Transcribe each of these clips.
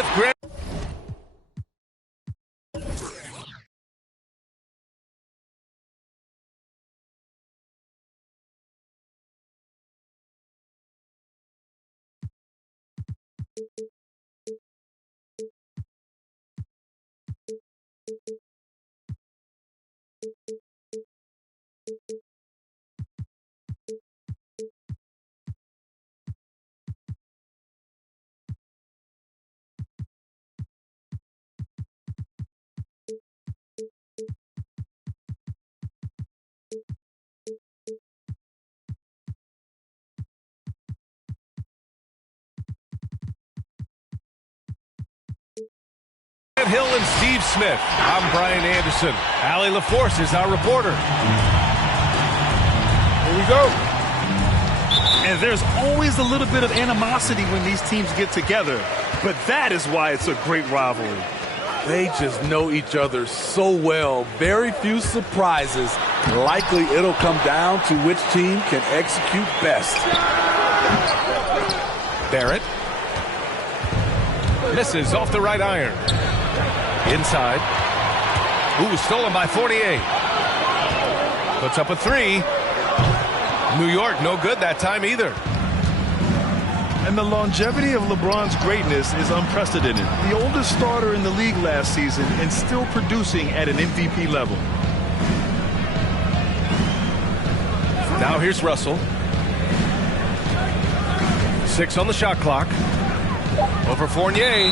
with Grant. Hill and Steve Smith. I'm Brian Anderson. Allie LaForce is our reporter. Here we go. And there's always a little bit of animosity when these teams get together, but that is why it's a great rivalry. They just know each other so well. Very few surprises. Likely it'll come down to which team can execute best. Barrett. Misses off the right iron. Inside. Ooh, stolen by Fournier. Puts up a three. New York, no good that time either. And the longevity of LeBron's greatness is unprecedented. The oldest starter in the league last season and still producing at an MVP level. Now here's Russell. 6 on the shot clock. Over Fournier.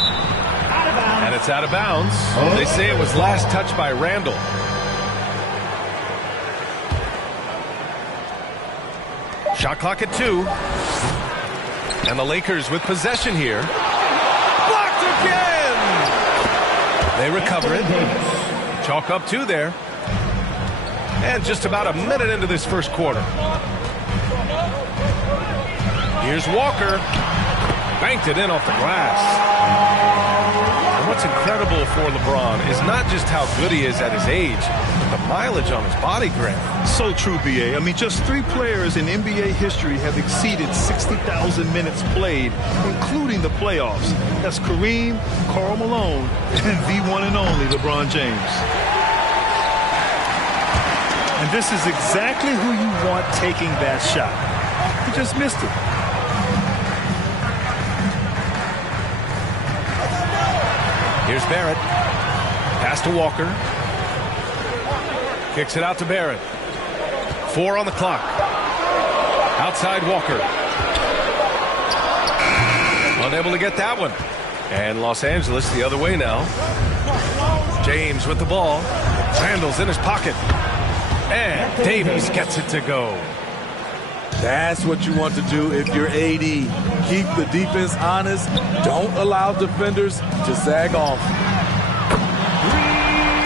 And it's out of bounds. They say it was last touched by Randall. Shot clock at 2. And the Lakers with possession here. Blocked again! They recover it. Chalk up 2 there. And just about a minute into this first quarter. Here's Walker. Banked it in off the glass. And what's incredible for LeBron is not just how good he is at his age, but the mileage on his body grab. So true, B.A. I mean, just 3 players in NBA history have exceeded 60,000 minutes played, including the playoffs. That's Kareem, Karl Malone, and the one and only LeBron James. And this is exactly who you want taking that shot. He just missed it. Here's Barrett. Pass to Walker. Kicks it out to Barrett. 4 on the clock. Outside Walker. Unable to get that one. And Los Angeles the other way now. James with the ball. Randall's in his pocket. And Davis gets it to go. That's what you want to do if you're AD. Keep the defense honest. Don't allow defenders to sag off.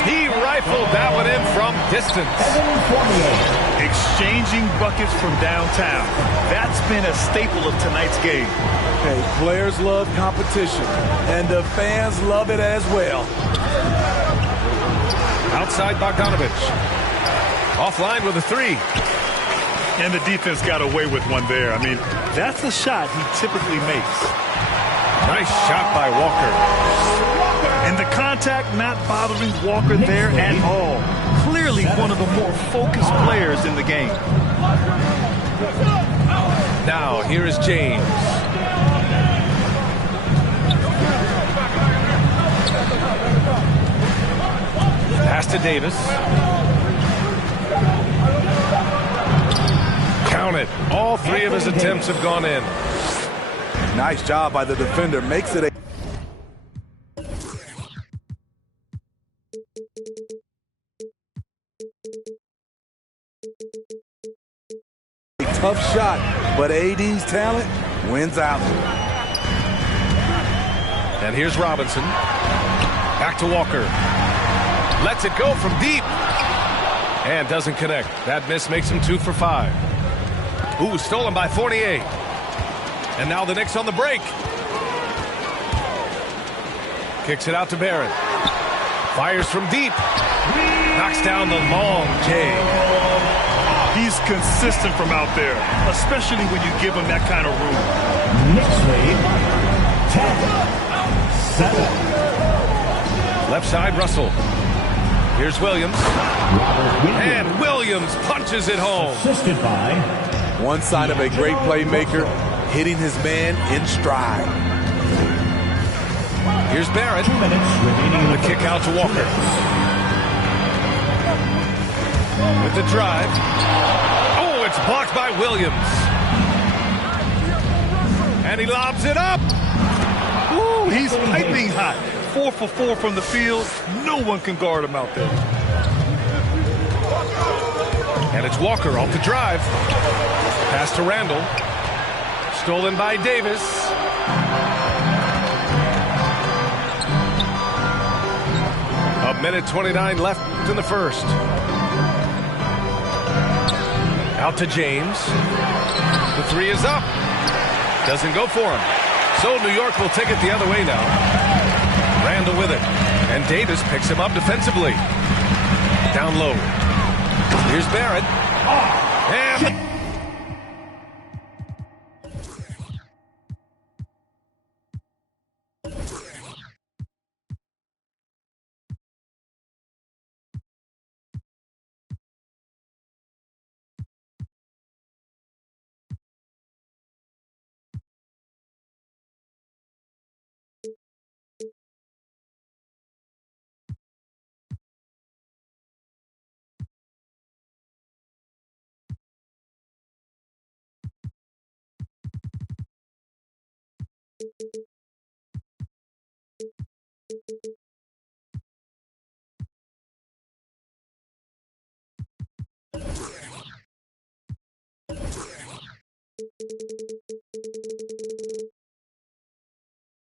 He rifled that one in from distance. Exchanging buckets from downtown. That's been a staple of tonight's game. Okay, players love competition, and the fans love it as well. Outside Bogdanovich. Offline with a 3. And the defense got away with one there. I mean, that's a shot he typically makes. Nice shot by Walker. And the contact not bothering Walker there at all. Clearly one of the more focused players in the game. Now, here is James. Pass to Davis. Count it. All 3 of his attempts have gone in. Nice job by the defender. Makes it a tough shot, but AD's talent wins out. And here's Robinson. Back to Walker. Lets it go from deep. And doesn't connect. That miss makes him 2 for 5. Ooh, stolen by Fournier. And now the Knicks on the break. Kicks it out to Barrett. Fires from deep. Knocks down the long J. He's consistent from out there, especially when you give him that kind of room. Knicks lead 10-7. 7. Left side, Russell. Here's Williams. And Williams punches it home. Assisted by one sign of a great playmaker, hitting his man in stride. Here's Barrett. 2 minutes remaining in The kick out to Walker. With the drive. Oh, it's blocked by Williams. And he lobs it up. Ooh, he's piping hot. 4 for 4 from the field. No one can guard him out there. And it's Walker off the drive. Pass to Randall. Stolen by Davis. A minute 29 left in the first. Out to James. The three is up. Doesn't go for him. So New York will take it the other way now. Randall with it. And Davis picks him up defensively. Down low. Here's Barrett. And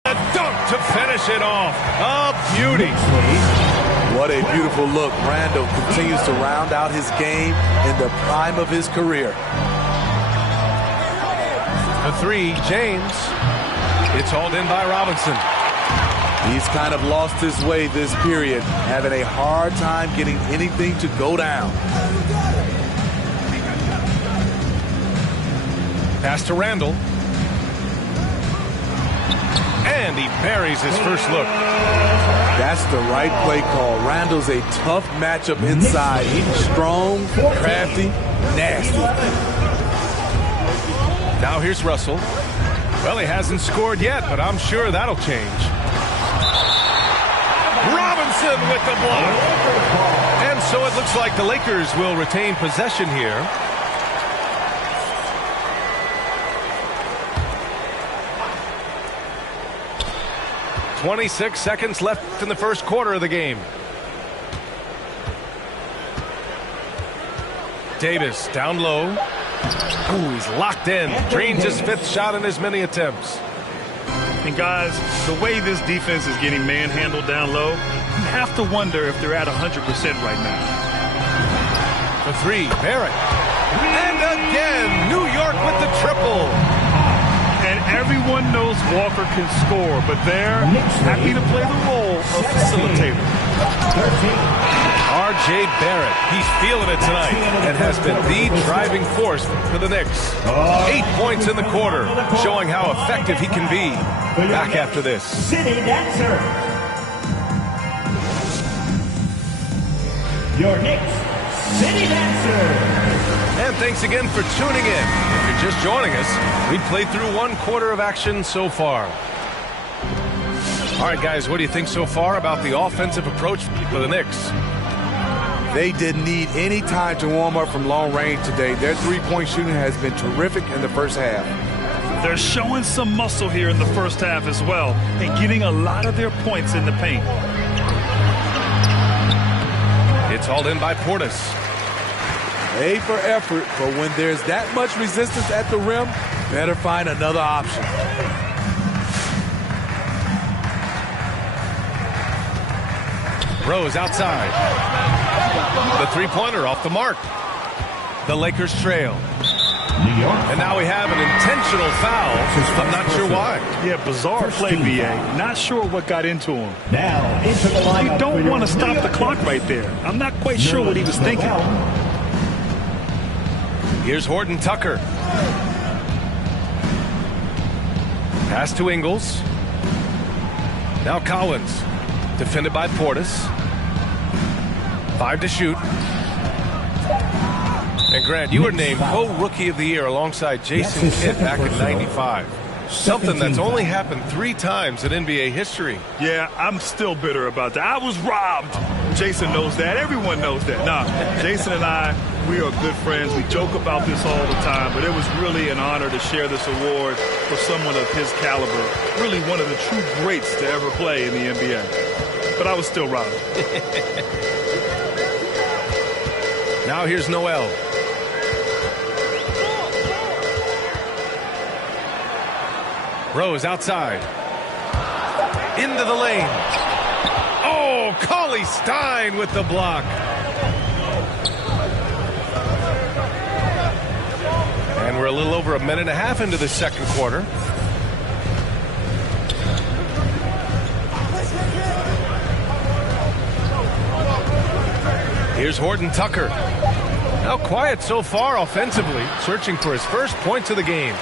a dunk to finish it off. A beauty. What a beautiful look. Randall continues to round out his game in the prime of his career. The three, James. It's hauled in by Robinson. He's kind of lost his way this period, having a hard time getting anything to go down. Pass to Randall. And he buries his first look. That's the right play call. Randall's a tough matchup inside. He's strong, crafty, nasty. Now here's Russell. Well, he hasn't scored yet, but I'm sure that'll change. Robinson with the block. And so it looks like the Lakers will retain possession here. "26 seconds left in the first quarter of the game. Davis down low. Ooh, he's locked in. Drains his fifth shot in as many attempts. And guys, the way this defense is getting manhandled down low, you have to wonder if they're at 100% right now. The three, Barrett. And again, New York with the triple. And everyone knows Walker can score, but they're happy to play the role of facilitator. R.J. Barrett, he's feeling it tonight and has been the driving force for the Knicks. 8 points in the quarter, showing how effective he can be. Back after this. City Dancer. Your Knicks City Dancer. And thanks again for tuning in. If you're just joining us, we've played through 1 quarter of action so far. All right, guys, what do you think so far about the offensive approach for the Knicks? They didn't need any time to warm up from long range today. Their three-point shooting has been terrific in the first half. They're showing some muscle here in the first half as well and getting a lot of their points in the paint. It's hauled in by Portis. A for effort, but when there's that much resistance at the rim, better find another option. Rose outside. The three-pointer off the mark. The Lakers trail. New York. And now we have an intentional foul. I'm not sure why. Yeah, bizarre play, B.A. Not sure what got into him. Now into the lineup. You don't want to stop the clock right there. I'm not quite sure what he was thinking. Here's Horton Tucker. Pass to Ingles. Now Collins, defended by Portis. 5 to shoot. And Grant, you were named co-rookie of the year alongside Jason Kidd back in '95. Something that's only happened 3 times in NBA history. Yeah, I'm still bitter about that. I was robbed. Jason knows that. Everyone knows that. Nah, Jason and I, we are good friends. We joke about this all the time, but it was really an honor to share this award with someone of his caliber. Really one of the true greats to ever play in the NBA. But I was still robbed. Now here's Noel. Rose outside. Into the lane. Oh, Cauley Stein with the block. And we're a little over a minute and a half into the second quarter. Here's Horton Tucker. Now quiet so far offensively, searching for his first points of the game.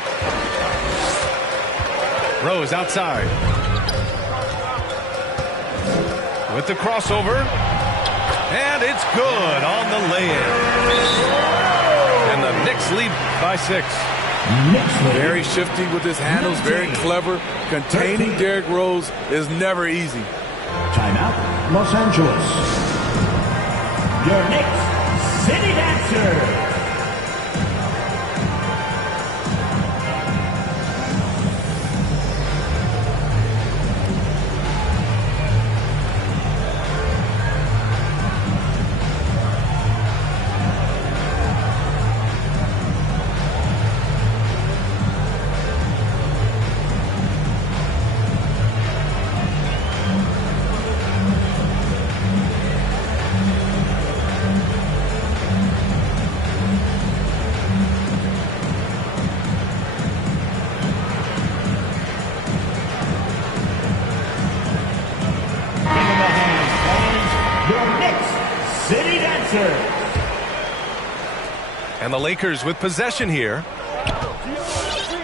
Rose outside. With the crossover. And it's good on the lay-in. And the Knicks lead by 6. Very shifty with his handles, very clever. Containing Derrick Rose is never easy. Timeout, Los Angeles. Your Knicks City Dancer. And the Lakers with possession here.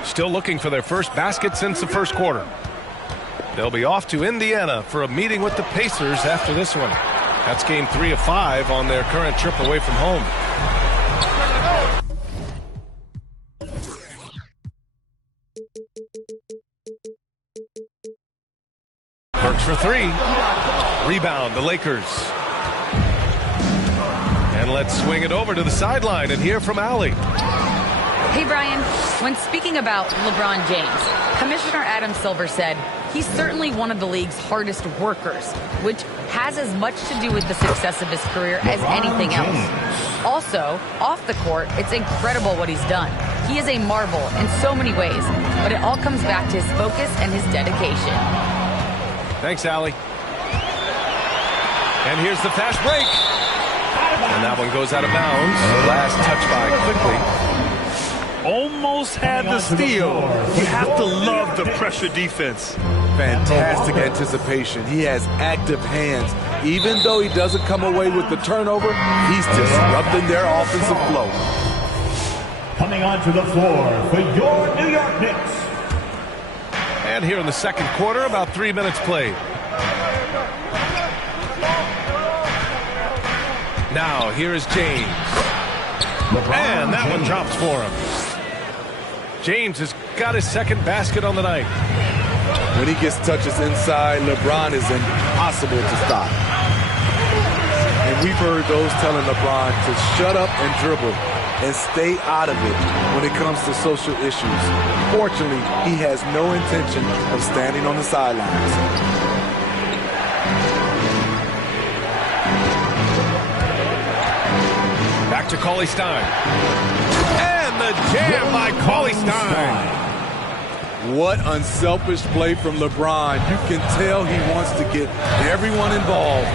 Still looking for their first basket since the first quarter. They'll be off to Indiana for a meeting with the Pacers after this one. That's game 3 of 5 on their current trip away from home. Works for 3. Rebound, the Lakers. And let's swing it over to the sideline and hear from Allie. Hey, Brian. When speaking about LeBron James, Commissioner Adam Silver said he's certainly one of the league's hardest workers, which has as much to do with the success of his career as anything else. Also, off the court, it's incredible what he's done. He is a marvel in so many ways, but it all comes back to his focus and his dedication. Thanks, Allie. And here's the fast break. And that one goes out of bounds. Last touch by quickly. Almost had the steal. You have to love the pressure defense. Fantastic anticipation. He has active hands. Even though he doesn't come away with the turnover, he's disrupting their offensive flow. Coming onto the floor for your New York Knicks. And here in the second quarter, about 3 minutes played. Now, here is James. And that one drops for him. James has got his second basket on the night. When he gets touches inside, LeBron is impossible to stop. And we've heard those telling LeBron to shut up and dribble and stay out of it when it comes to social issues. Fortunately, he has no intention of standing on the sidelines. Back to Cauley Stein. And the jam by Cauley Stein. What unselfish play from LeBron. You can tell he wants to get everyone involved.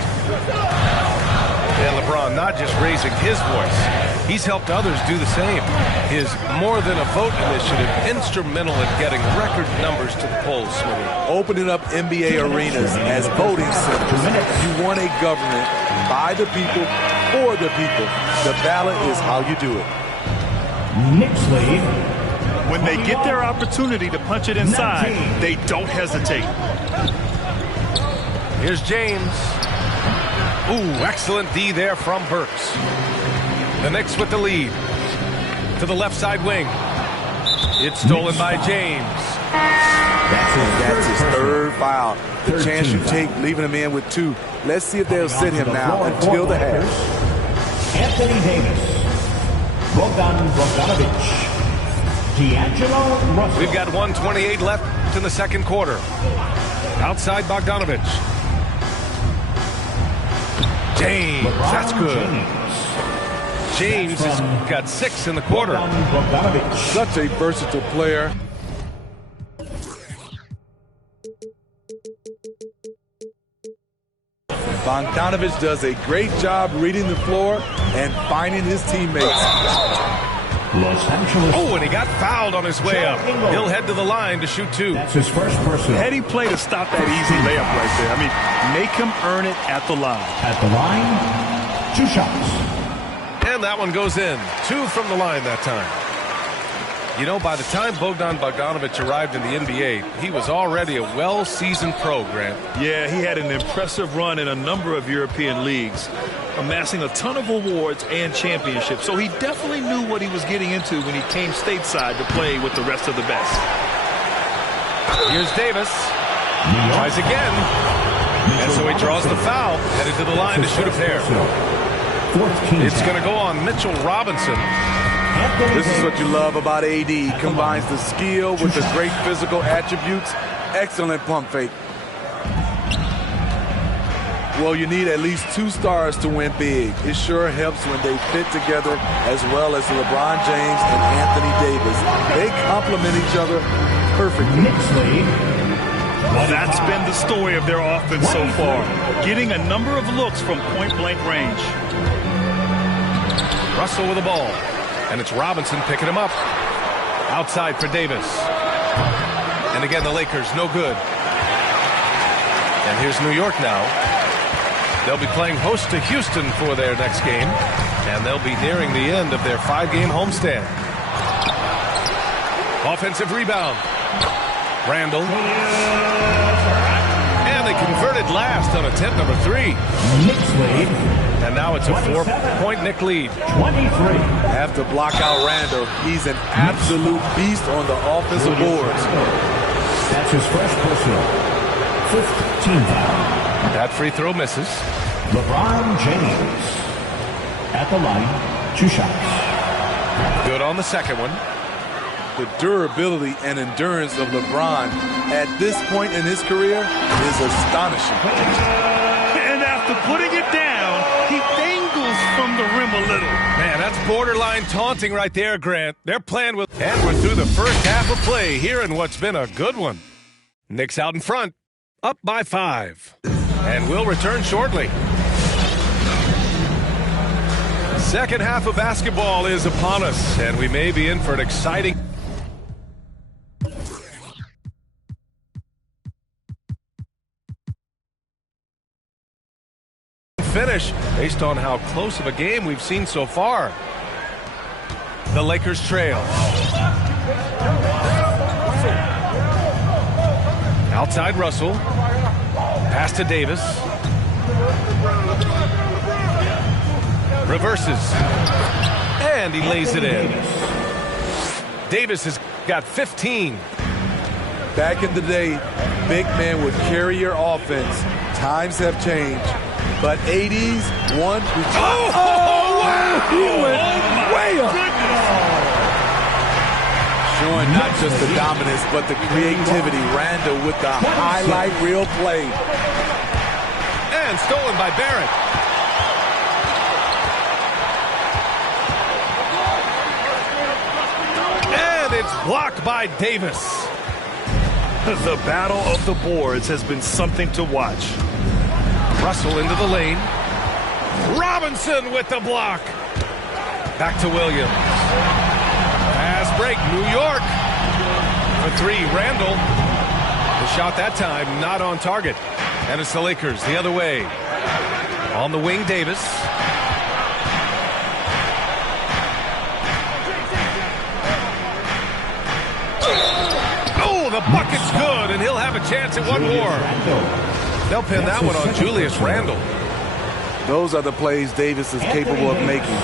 And LeBron not just raising his voice. He's helped others do the same. His More Than a Vote initiative instrumental in getting record numbers to the polls, Smitty. Opening up NBA arenas as voting centers. You want a government by the people, for the people. The ballot is how you do it. Knicks lead. When they get their opportunity to punch it inside, they don't hesitate. Here's James. Ooh, excellent D there from Burks. The Knicks with the lead. To the left side wing. It's stolen by James. That's his third foul. The chance you take leaving him in with 2. Let's see if they'll sit him now until the half. Anthony Davis. Bogdanovic. D'Angelo Russell. We've got 1:28 left in the second quarter. Outside Bogdanovic. James, that's good. James has got 6 in the quarter. Such a versatile player. Bogdanovic does a great job reading the floor and finding his teammates. Oh, and he got fouled on his way up. He'll head to the line to shoot 2. That's his first personal. Heady play to stop that easy layup right there. I mean, make him earn it at the line. At the line, 2 shots. And that one goes in. 2 from the line that time. You know, by the time Bogdanovic arrived in the NBA, he was already a well-seasoned pro, Grant. Yeah, he had an impressive run in a number of European leagues, amassing a ton of awards and championships. So he definitely knew what he was getting into when he came stateside to play with the rest of the best. Here's Davis. Tries again. And so he draws the foul, headed to the line to shoot a pair. It's going to go on Mitchell Robinson. This is what you love about AD. He combines the skill with the great physical attributes. Excellent pump fake. Well, you need at least 2 stars to win big. It sure helps when they fit together as well as LeBron James and Anthony Davis. They complement each other perfectly. Well, that's been the story of their offense so far, getting a number of looks from point-blank range. Russell with the ball. And it's Robinson picking him up. Outside for Davis. And again, the Lakers, no good. And here's New York now. They'll be playing host to Houston for their next game. And they'll be nearing the end of their 5-game homestand. Offensive rebound. Randall. And they converted last on attempt number 3. Knicks lead. And now it's a 4-point Knick lead. 23. Have to block out Randall. He's an absolute beast on the offensive boards. That's his first personal. 15 foul. That free throw misses. LeBron James. At the line, 2 shots. Good on the second one. The durability and endurance of LeBron at this point in his career is astonishing. And after putting it down, he dangles from the rim a little. Man, that's borderline taunting right there, Grant. They're playing with... And we're through the first half of play here in what's been a good one. Knicks out in front, up by 5. And we'll return shortly. Second half of basketball is upon us, and we may be in for an exciting... finish based on how close of a game we've seen so far. The Lakers trail. Outside Russell. Pass to Davis. Reverses. And he lays it in. Davis has got 15. Back in the day, big man would carry your offense. Times have changed. But 80s, one... Oh, wow! He went way up. Showing not just the dominance, but the creativity. Randall with the highlight reel play. And stolen by Barrett. And it's blocked by Davis. The battle of the boards has been something to watch. Russell into the lane. Robinson with the block. Back to Williams. Pass break, New York. For 3, Randall. The shot that time not on target. And it's the Lakers the other way. On the wing, Davis. Oh, the bucket's good, and he'll have a chance at one more. They'll pin that one on Julius Randle. Those are the plays Davis is capable of making.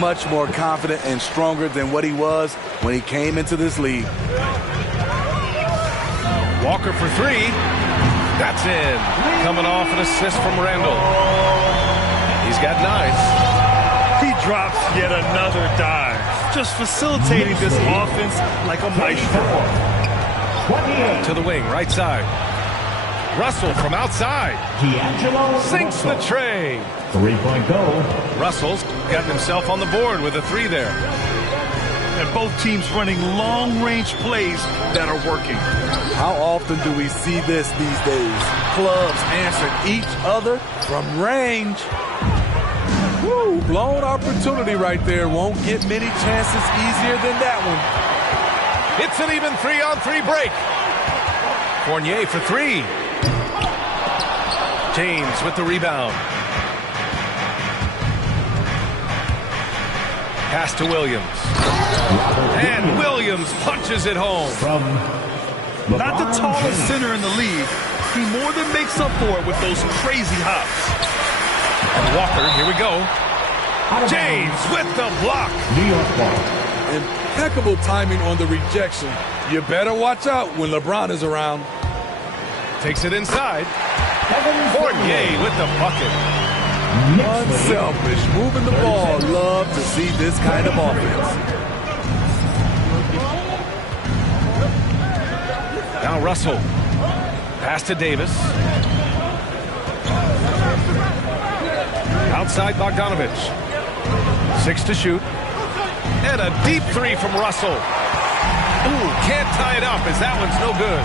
Much more confident and stronger than what he was when he came into this league. Walker for three. That's in. Coming off an assist from Randle. He's got 9. He drops yet another dive, just facilitating this offense like a maestro. To the wing, right side. Russell from outside. Sinks the tray. 3-point goal. Russell's gotten himself on the board with a 3 there. And both teams running long-range plays that are working. How often do we see this these days? Clubs answering each other from range. Woo, blown opportunity right there. Won't get many chances easier than that one. It's an even 3-on-3 break. Fournier for 3. James with the rebound. Pass to Williams. And Williams punches it home. Not the tallest center in the league. He more than makes up for it with those crazy hops. And Walker, here we go. James with the block. New York ball. Impeccable timing on the rejection. You better watch out when LeBron is around. Takes it inside. Fournier with the bucket. Unselfish, moving the ball. Love to see this kind of offense. Now Russell. Pass to Davis. Outside Bogdanovich. 6 to shoot. And a deep 3 from Russell. Ooh, can't tie it up as that one's no good.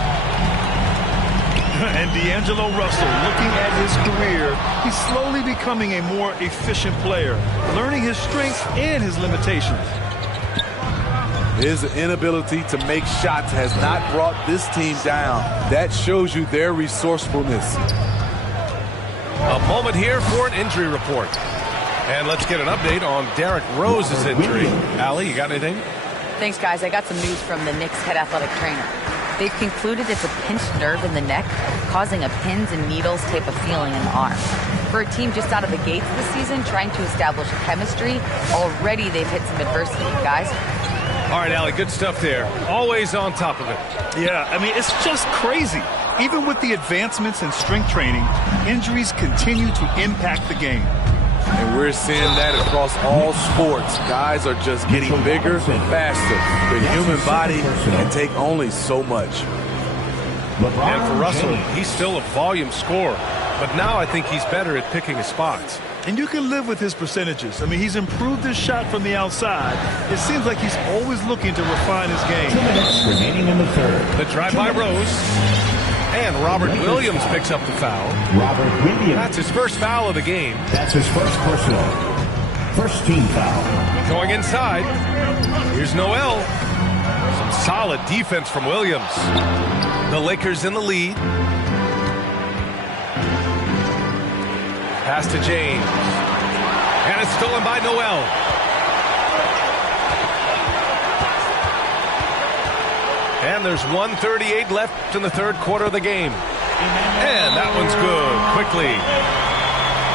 And D'Angelo Russell, looking at his career, he's slowly becoming a more efficient player, learning his strengths and his limitations. His inability to make shots has not brought this team down. That shows you their resourcefulness. A moment here for an injury report. And let's get an update on Derrick Rose's injury. Allie, you got anything? Thanks, guys. I got some news from the Knicks head athletic trainer. They've concluded it's a pinched nerve in the neck, causing a pins and needles type of feeling in the arm. For a team just out of the gates this season, trying to establish chemistry, already they've hit some adversity, guys. All right, Allie, good stuff there. Always on top of it. Yeah, I mean, it's just crazy. Even with the advancements in strength training, injuries continue to impact the game. And we're seeing that across all sports. Guys are just getting bigger and faster. The human body can take only so much. And for Russell, he's still a volume scorer. But now I think he's better at picking his spots. And you can live with his percentages. I mean, he's improved his shot from the outside. It seems like he's always looking to refine his game. 2 minutes remaining in the third. The drive by Rose. And Robert Williams picks up the foul. Robert Williams. That's his first foul of the game. That's his first personal. First team foul. Going inside. Here's Noel. Some solid defense from Williams. The Lakers in the lead. Pass to James. And it's stolen by Noel. And there's 1:38 left in the third quarter of the game. And that one's good, quickly.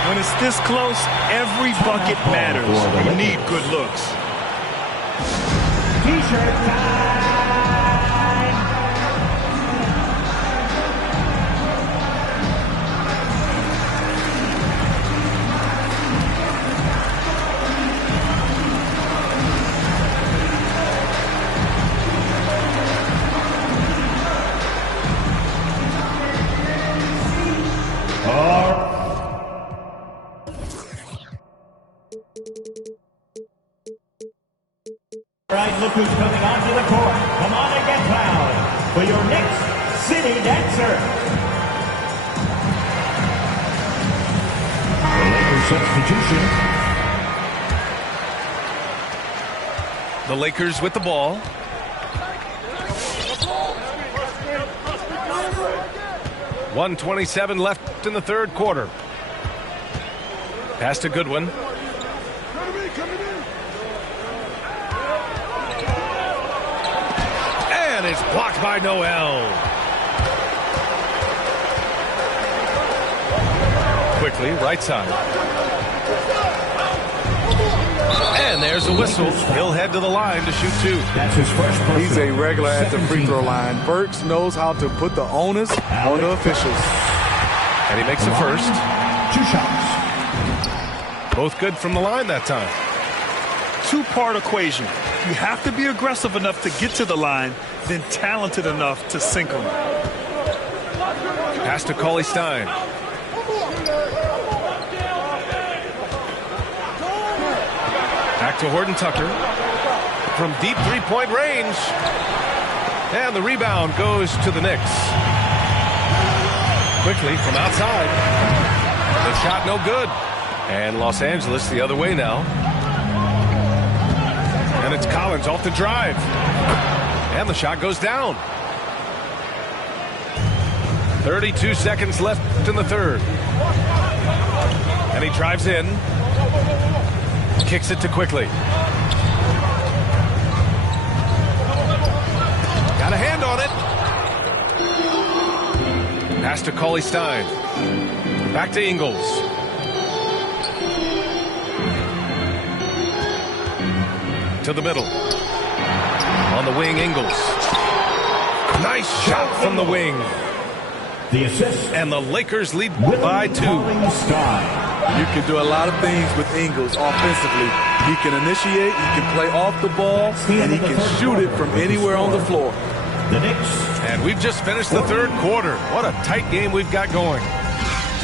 When it's this close, every bucket matters. You need good looks. T-shirt time. All right, look who's coming onto the court. Come on and get loud for your next city dancer. The Lakers substitution. The Lakers with the ball. .127 left in the third quarter. Pass to Goodwin. And it's blocked by Noel. quickly, right side. And there's a whistle. He'll head to the line to shoot 2. That's his first personal. He's a regular at the free throw line. Burks knows how to put the onus on the officials. And he makes the first. 2 shots. Both good from the line that time. Two-part equation. You have to be aggressive enough to get to the line, then talented enough to sink them. Pass to Cauley Stein. Back to Horton Tucker. From deep three-point range. And the rebound goes to the Knicks. Quickly from outside. The shot no good. And Los Angeles the other way now. And it's Collins off the drive. And the shot goes down. 32 seconds left in the third. And he drives in. Kicks it to Quickly. Got a hand on it. Pass to Cauley Stein. Back to Ingles. To the middle. On the wing, Ingles. Nice shot from the wing. The assist. And the Lakers lead by 2. You can do a lot of things with Ingles offensively. He can initiate, he can play off the ball, and he can shoot it from anywhere on the floor. The Knicks. And we've just finished the third quarter. What a tight game we've got going.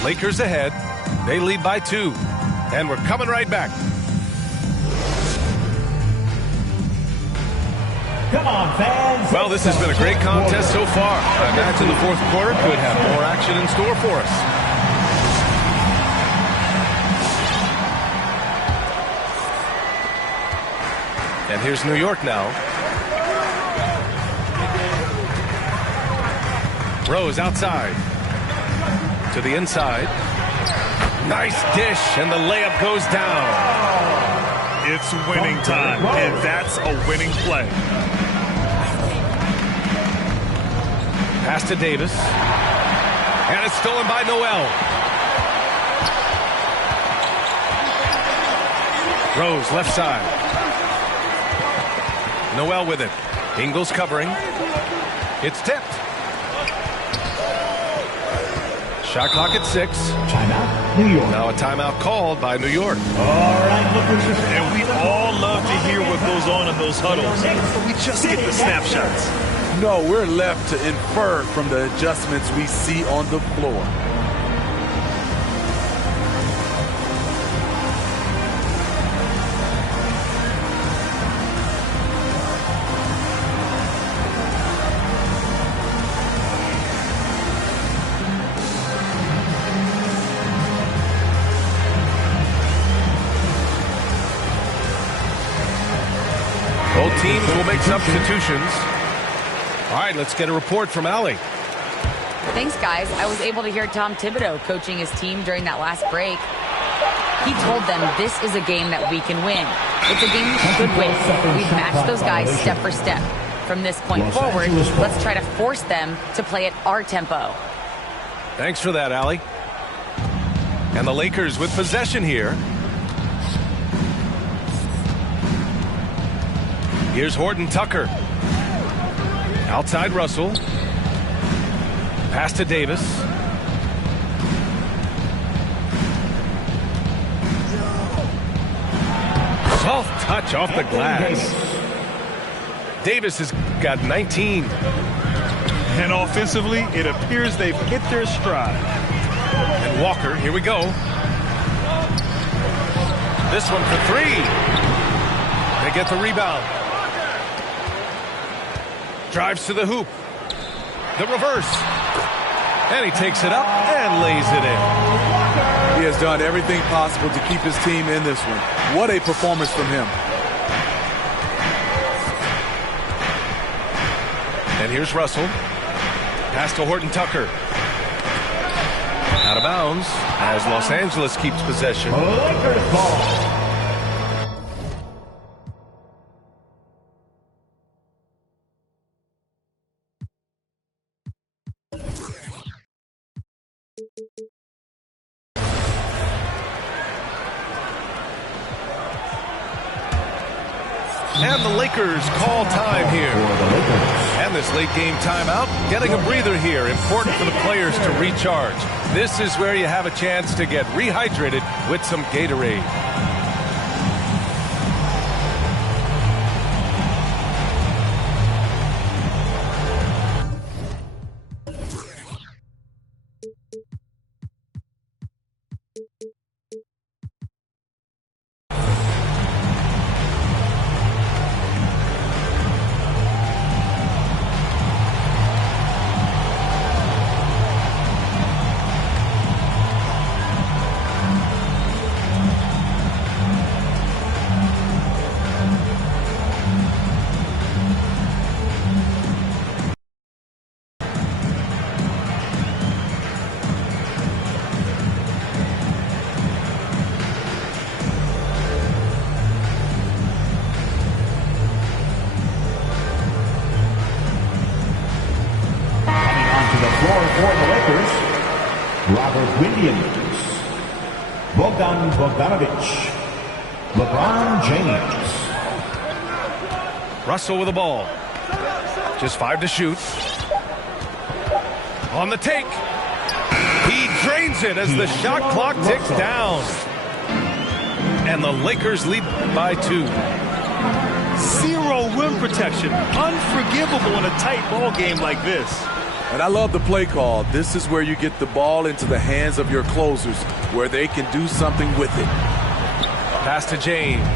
Lakers ahead. They lead by 2. And we're coming right back. Come on, fans. Well, this has been a great contest so far. I imagine the fourth quarter could have more action in store for us. And here's New York now. Rose outside. To the inside. Nice dish, and the layup goes down. It's winning time, and that's a winning play. Pass to Davis. And it's stolen by Noel. Rose, left side. Noel with it. Ingles covering. It's tipped. Shot clock at 6. Timeout, New York. Now a timeout called by New York. All right, lookers. And we all love to hear what goes on in those huddles. We just get the snapshots. No, we're left to infer from the adjustments we see on the floor. Both teams will make substitutions. All right, let's get a report from Allie. Thanks, guys. I was able to hear Tom Thibodeau coaching his team during that last break. He told them this is a game that we can win. It's a game we should win. We've matched those guys step for step. From this point forward, let's try to force them to play at our tempo. Thanks for that, Allie. And the Lakers with possession here. Here's Horton Tucker. Outside Russell. Pass to Davis. Soft touch off the glass. Davis has got 19. And offensively, it appears they've hit their stride. And Walker, here we go. This one for 3. They get the rebound. Drives to the hoop. The reverse. And he takes it up and lays it in. He has done everything possible to keep his team in this one. What a performance from him. And here's Russell. Pass to Horton Tucker. Out of bounds as Los Angeles keeps possession. Lakers ball. And the Lakers call time here. And this late game timeout, getting a breather here. Important for the players to recharge. This is where you have a chance to get rehydrated with some Gatorade. Bogdanovich, LeBron James. Russell with the ball. Just 5 to shoot. On the take. He drains it as the shot clock ticks down. And the Lakers lead by 2. Zero rim protection. Unforgivable in a tight ball game like this. And I love the play call. This is where you get the ball into the hands of your closers, where they can do something with it. Pass to James.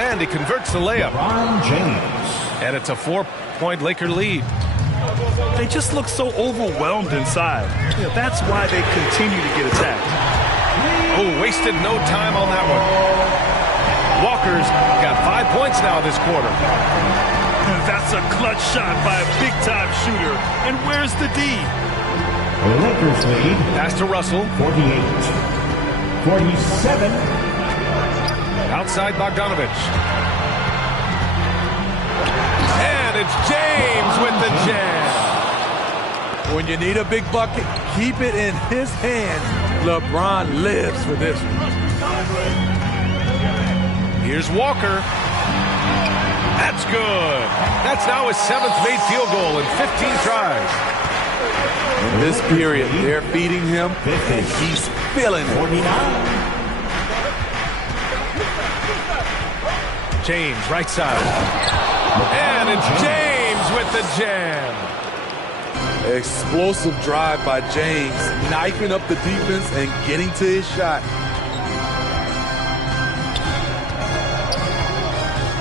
And he converts the layup. LeBron James. And it's a 4-point Laker lead. They just look so overwhelmed inside. Yeah, that's why they continue to get attacked. Oh, wasted no time on that one. Walker's got 5 points now this quarter. That's a clutch shot by a big-time shooter. And where's the D? The Lakers lead. Pass to Russell. 48-47. Outside Bogdanovich. And it's James with the jam. When you need a big bucket, keep it in his hands. LeBron lives for this one. Here's Walker. That's good. That's now his 7th made field goal in 15 tries. In this period, they're feeding him, and he's feeling it. James, right side. And it's James with the jam. Explosive drive by James, knifing up the defense and getting to his shot.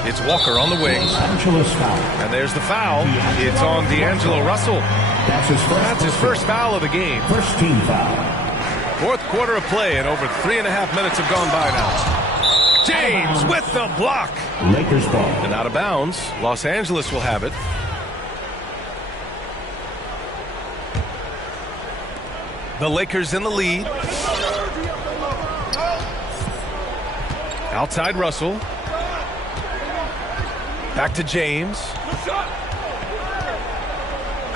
It's Walker on the wing. And there's the foul. It's on D'Angelo Russell. That's his first foul of the game. First team foul. 4th quarter of play, and over 3.5 minutes have gone by now. James with the block. Lakers ball. And out of bounds. Los Angeles will have it. The Lakers in the lead. Outside Russell. Back to James.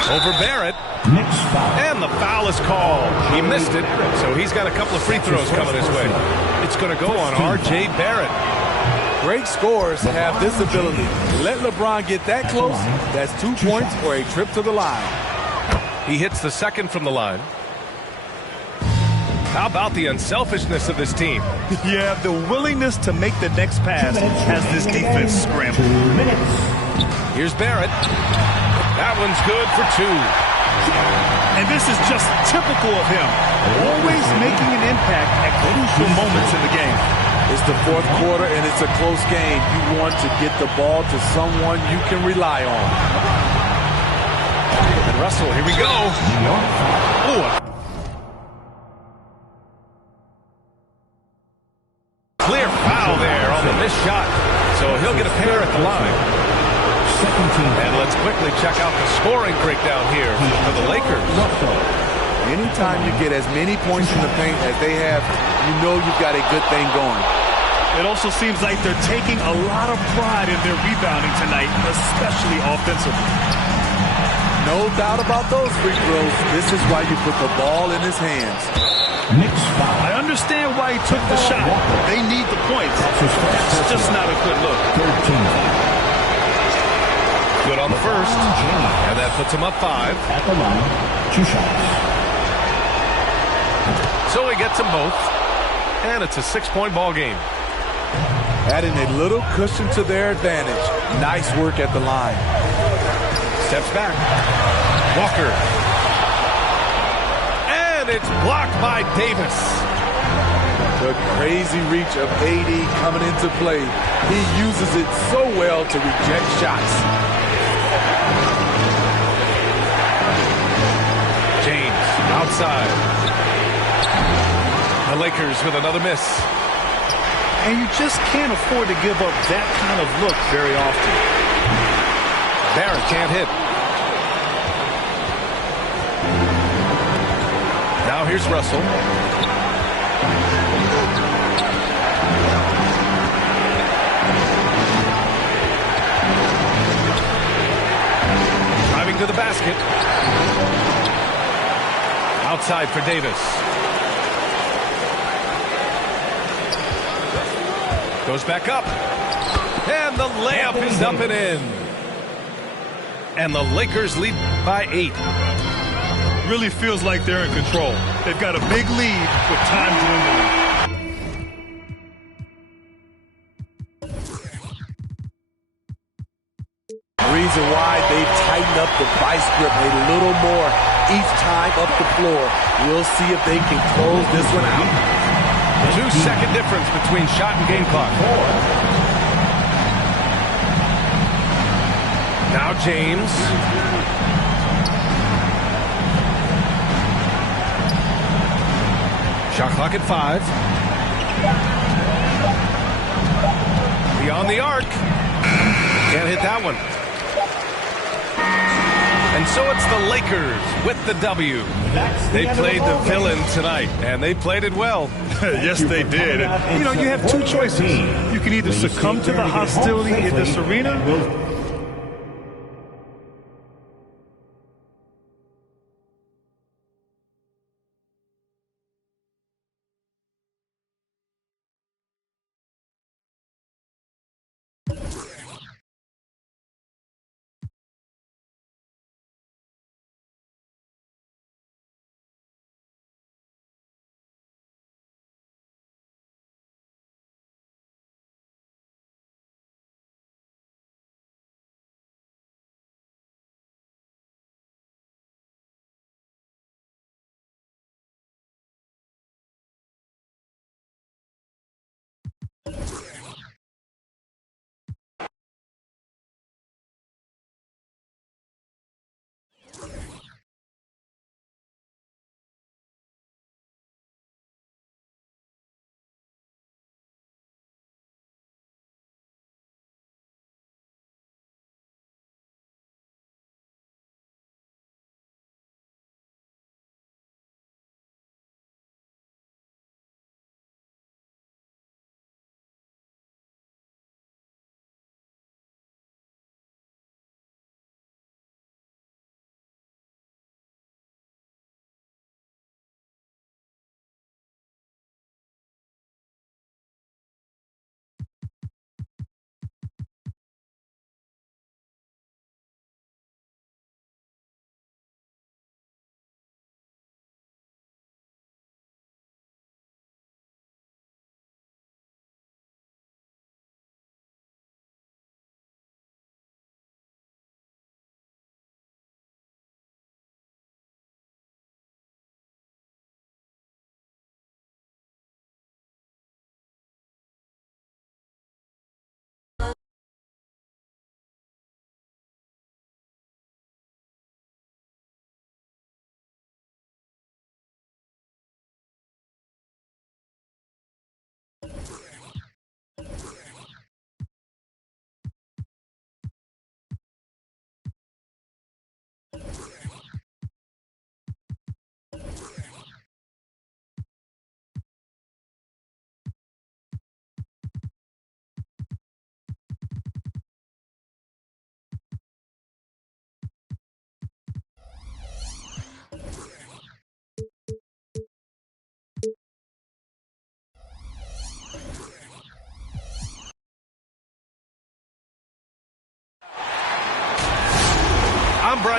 Over Barrett. Knicks foul. And the foul is called. He missed it, so he's got a couple of free throws coming his way. It's going to go on R.J. Barrett. Great scorers have this ability. Let LeBron get that close. That's 2 points or a trip to the line. He hits the second from the line. How about the unselfishness of this team? Yeah, the willingness to make the next pass has this defense scrambled. 2 minutes. Here's Barrett. That one's good for 2. And this is just typical of him. Always making an impact at crucial moments in the game. It's the 4th quarter and it's a close game. You want to get the ball to someone you can rely on. And Russell, here we go. Ooh. Clear foul there on the missed shot. So he'll get a pair at the line. And let's quickly check out the scoring breakdown here for the Lakers. Anytime you get as many points in the paint as they have, you know you've got a good thing going. It also seems like they're taking a lot of pride in their rebounding tonight, especially offensively. No doubt about those free throws. This is why you put the ball in his hands. Knicks foul. I understand why he took the shot. They need the points. It's just not a good look. 13 foul. Good on the first. And that puts him up 5. At the line, 2 shots. So he gets them both. And it's a 6-point ball game. Adding a little cushion to their advantage. Nice work at the line. Steps back. Walker. And it's blocked by Davis. The crazy reach of AD coming into play. He uses it so well to reject shots. James outside. The Lakers with another miss. And you just can't afford to give up that kind of look very often. Barrett can't hit. Now here's Russell. Driving to the basket. Outside for Davis. Goes back up. And the layup is up and in. And the Lakers lead by 8. Really feels like they're in control. They've got a big lead with time dwindling. Reason why they've tightened up the vice grip a little more each time up the floor. We'll see if they can close this one out. 2-second difference between shot and game clock. Now James. Shot clock at 5. Beyond the arc. Can't hit that one. And so it's the Lakers with the W. They played the villain tonight, and they played it well. Yes, they did. And, you have 2 choices. You can either succumb to the hostility in this arena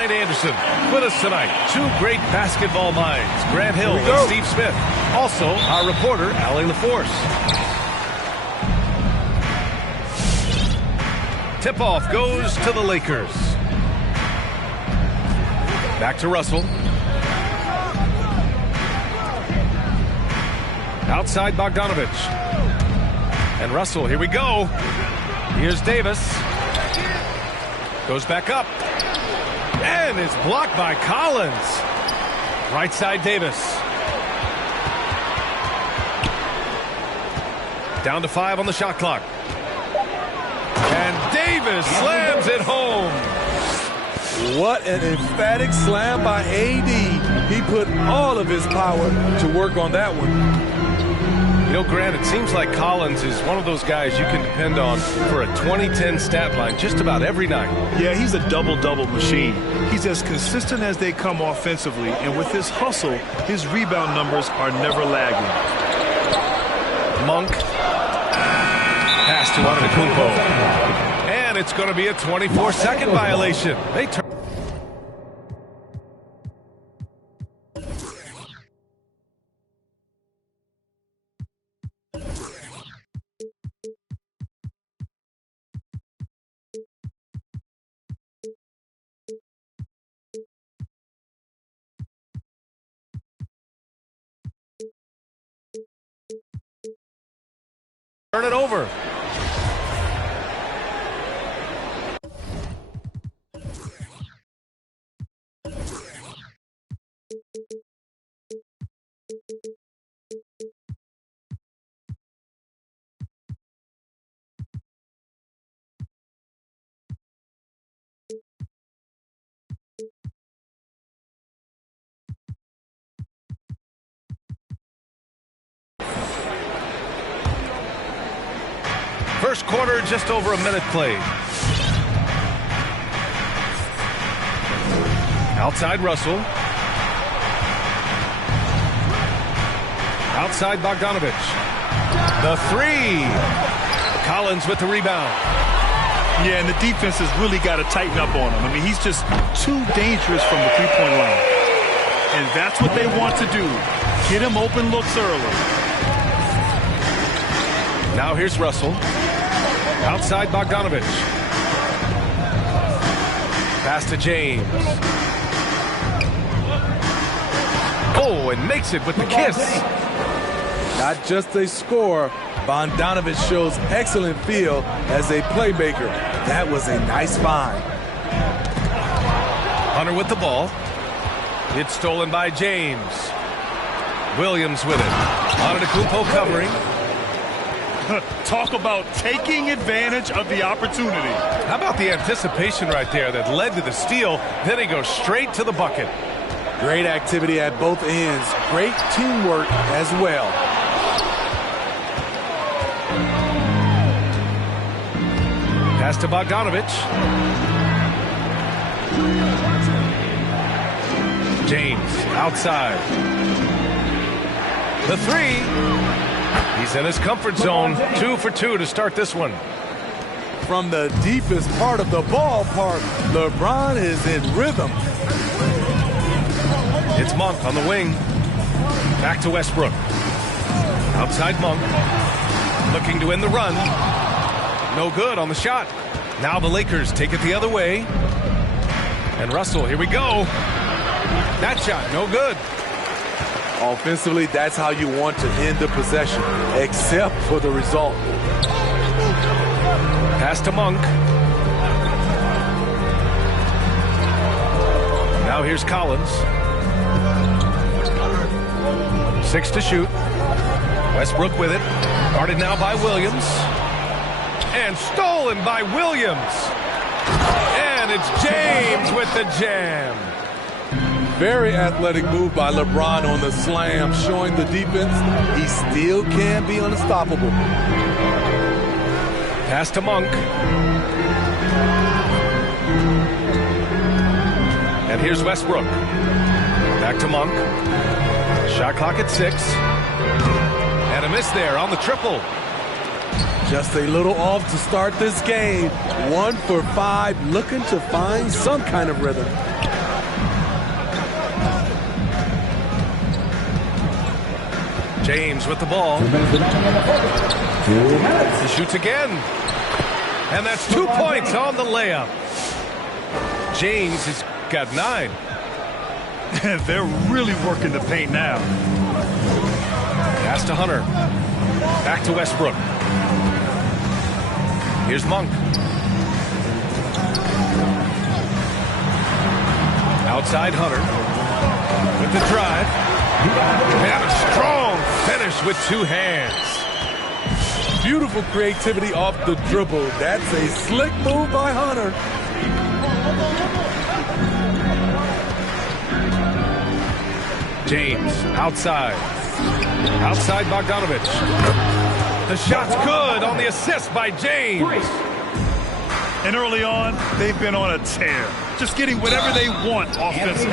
Brian Anderson with us tonight. Two great basketball minds, Grant Hill and Steve Smith. Also, our reporter, Allie LaForce. Tip-off goes to the Lakers. Back to Russell. Outside Bogdanovich. And Russell, here we go. Here's Davis. Goes back up. And it's blocked by Collins. Right side Davis. Down to 5 on the shot clock. And Davis slams it home. What an emphatic slam by AD. He put all of his power to work on that one. You know, Grant, it seems like Collins is one of those guys you can depend on for a 2010 stat line just about every night. Yeah, he's a double-double machine. He's as consistent as they come offensively, and with his hustle, his rebound numbers are never lagging. Monk. Pass to Antetokounmpo. And it's going to be a 24-second violation. They turn. Turn it over. First quarter, just over a minute played. Outside Russell. Outside Bogdanovich. The three. Collins with the rebound. Yeah, and the defense has really got to tighten up on him. I mean, he's just too dangerous from the three-point line. And that's what they want to do. Get him open looks early. Now here's Russell. Outside Bogdanovich. Pass to James. Oh, and makes it with the kiss. Not just a scorer, Bogdanovich shows excellent feel as a playmaker. That was a nice find. Hunter with the ball. It's stolen by James. Williams with it. Antetokounmpo covering. Talk about taking advantage of the opportunity. How about the anticipation right there that led to the steal? Then he goes straight to the bucket. Great activity at both ends. Great teamwork as well. Pass to Bogdanovich. James outside. The three. He's in his comfort zone. 2 for 2 to start this one. From the deepest part of the ballpark, LeBron is in rhythm. It's Monk on the wing. Back to Westbrook. Outside Monk. Looking to end the run. No good on the shot. Now the Lakers take it the other way. And Russell, here we go. That shot, no good. Offensively, that's how you want to end the possession, except for the result. Pass to Monk. Now here's Collins. 6 to shoot. Westbrook with it. Guarded now by Williams. And stolen by Williams. And it's James with the jam. Very athletic move by LeBron on the slam, showing the defense he still can be unstoppable. Pass to Monk. And here's Westbrook. Back to Monk. Shot clock at 6. And a miss there on the triple. Just a little off to start this game. 1 for 5, looking to find some kind of rhythm. James with the ball. 2 minutes remaining in the first. 2 minutes. He shoots again. And that's 2 points on the layup. James has got 9. They're really working the paint now. Pass to Hunter. Back to Westbrook. Here's Monk. Outside Hunter. With the drive. And a strong finish with 2 hands. Beautiful creativity off the dribble. That's a slick move by Hunter. James outside. Outside Bogdanovich. The shot's good on the assist by James. And early on, they've been on a tear. Just getting whatever they want offensively.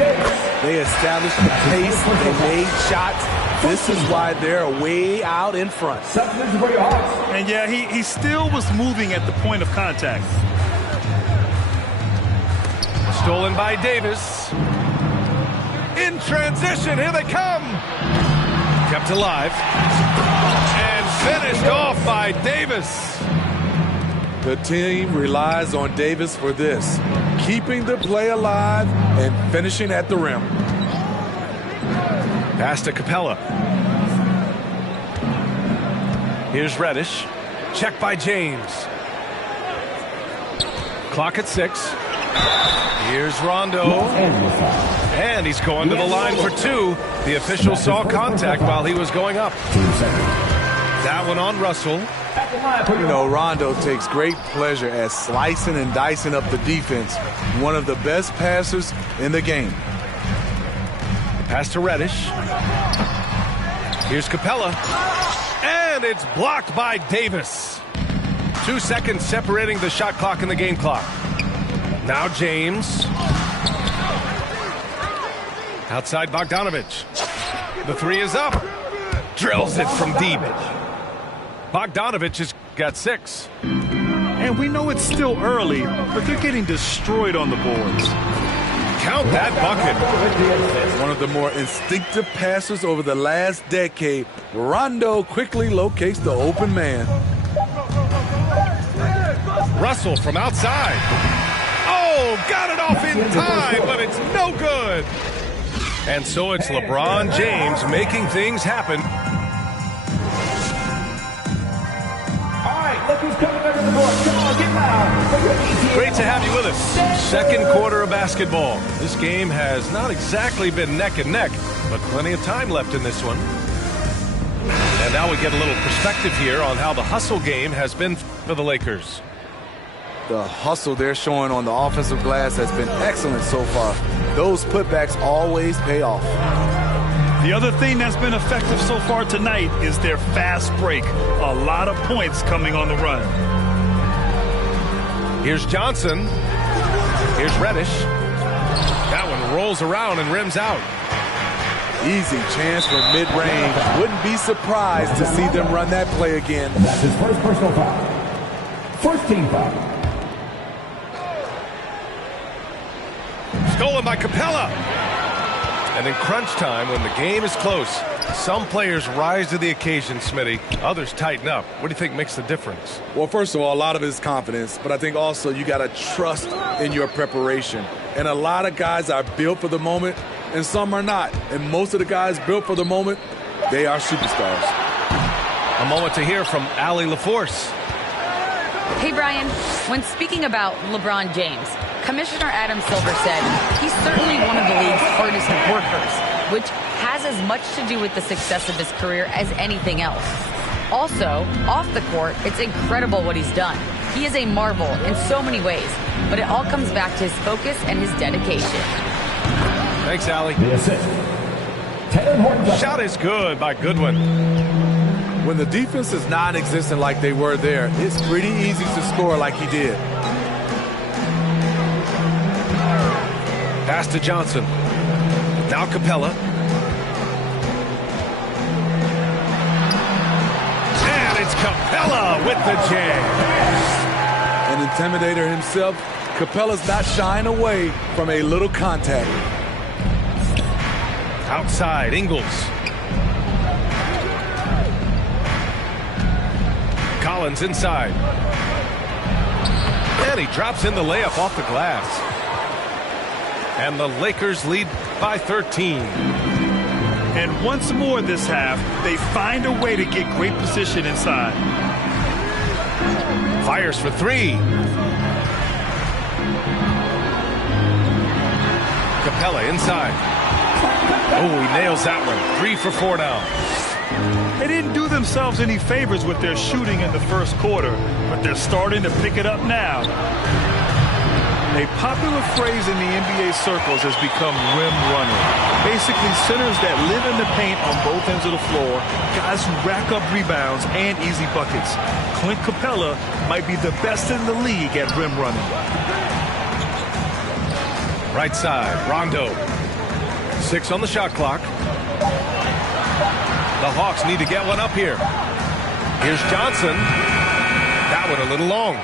They established the pace. They made shots. This is why they're way out in front. And yeah, he still was moving at the point of contact. Stolen by Davis. In transition, here they come. Kept alive. And finished off by Davis. The team relies on Davis for this. Keeping the play alive and finishing at the rim. Pass to Capella. Here's Reddish. Check by James. Clock at 6. Here's Rondo. And he's going to the line for 2. The official saw contact while he was going up. That one on Russell. You know, Rondo takes great pleasure at slicing and dicing up the defense. One of the best passers in the game. Pass to Reddish. Here's Capella. And it's blocked by Davis. 2 seconds separating the shot clock and the game clock. Now James. Outside Bogdanovich. The 3 is up. Drills it from deep. Bogdanovich has got 6. And we know it's still early, but they're getting destroyed on the boards. Count that bucket. One of the more instinctive passers over the last decade. Rondo quickly locates the open man. Russell from outside. Oh, got it off in time, but it's no good. And so it's LeBron James making things happen. Look who's coming under the board. Come on, get loud. Great to have you with us. Second quarter of basketball. This game has not exactly been neck and neck, but plenty of time left in this one. And now we get a little perspective here on how the hustle game has been for the Lakers. The hustle they're showing on the offensive glass has been excellent so far. Those putbacks always pay off. The other thing that's been effective so far tonight is their fast break. A lot of points coming on the run. Here's Johnson. Here's Reddish. That one rolls around and rims out. Easy chance for mid-range. Wouldn't be surprised to see them run that play again. That's his first personal foul. First team foul. Stolen by Capella. And in crunch time, when the game is close, some players rise to the occasion, Smitty. Others tighten up. What do you think makes the difference? Well, first of all, a lot of it is confidence, but I think also you got to trust in your preparation. And a lot of guys are built for the moment, and some are not. And most of the guys built for the moment, they are superstars. A moment to hear from Allie LaForce. Hey, Brian, when speaking about LeBron James, Commissioner Adam Silver said he's certainly one of the league's hardest workers, which has as much to do with the success of his career as anything else. Also, off the court, it's incredible what he's done. He is a marvel in so many ways, but it all comes back to his focus and his dedication. Thanks, Allie. The assist. Taylor Horton's Shot is good by Goodwin. When the defense is non-existent like they were there, it's pretty easy to score like he did. Pass to Johnson. Now Capella. And it's Capella with the jam. An intimidator himself, Capella's not shying away from a little contact. Outside, Ingles. Collins inside. And he drops in the layup off the glass. And the Lakers lead by 13. And once more this half, they find a way to get great position inside. Fires for three. Capella inside. Oh, he nails that one. 3 for 4 now. They didn't do themselves any favors with their shooting in the first quarter, but they're starting to pick it up now. A popular phrase in the NBA circles has become rim running. Basically, centers that live in the paint on both ends of the floor, guys who rack up rebounds and easy buckets. Clint Capella might be the best in the league at rim running. Right side, Rondo. 6 on the shot clock. The Hawks need to get one up here. Here's Johnson. That one a little long.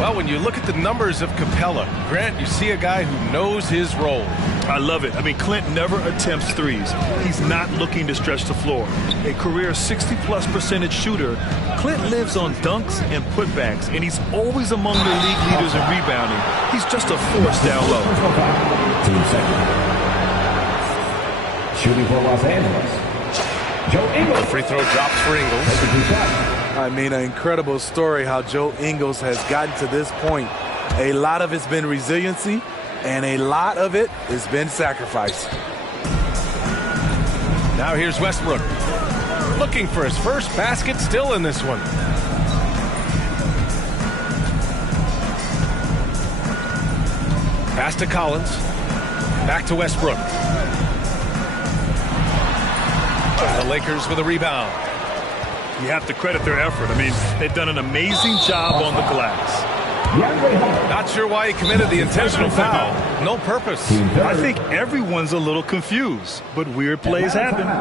Well, when you look at the numbers of Capella, Grant, you see a guy who knows his role. I love it. I mean, Clint never attempts threes. He's not looking to stretch the floor. A career 60+% shooter, Clint lives on dunks and putbacks, and he's always among the league leaders in rebounding. He's just a force down low. Team second. Shooting for Los Angeles. Joe Ingles. The free throw drops for Ingles. I mean, an incredible story how Joe Ingles has gotten to this point. A lot of it's been resiliency, and a lot of it has been sacrifice. Now here's Westbrook. Looking for his first basket, still in this one. Pass to Collins. Back to Westbrook. The Lakers with a rebound. You have to credit their effort. I mean, they've done an amazing job on the glass. Not sure why he committed the intentional foul. No purpose. I think everyone's a little confused, but weird plays happen. All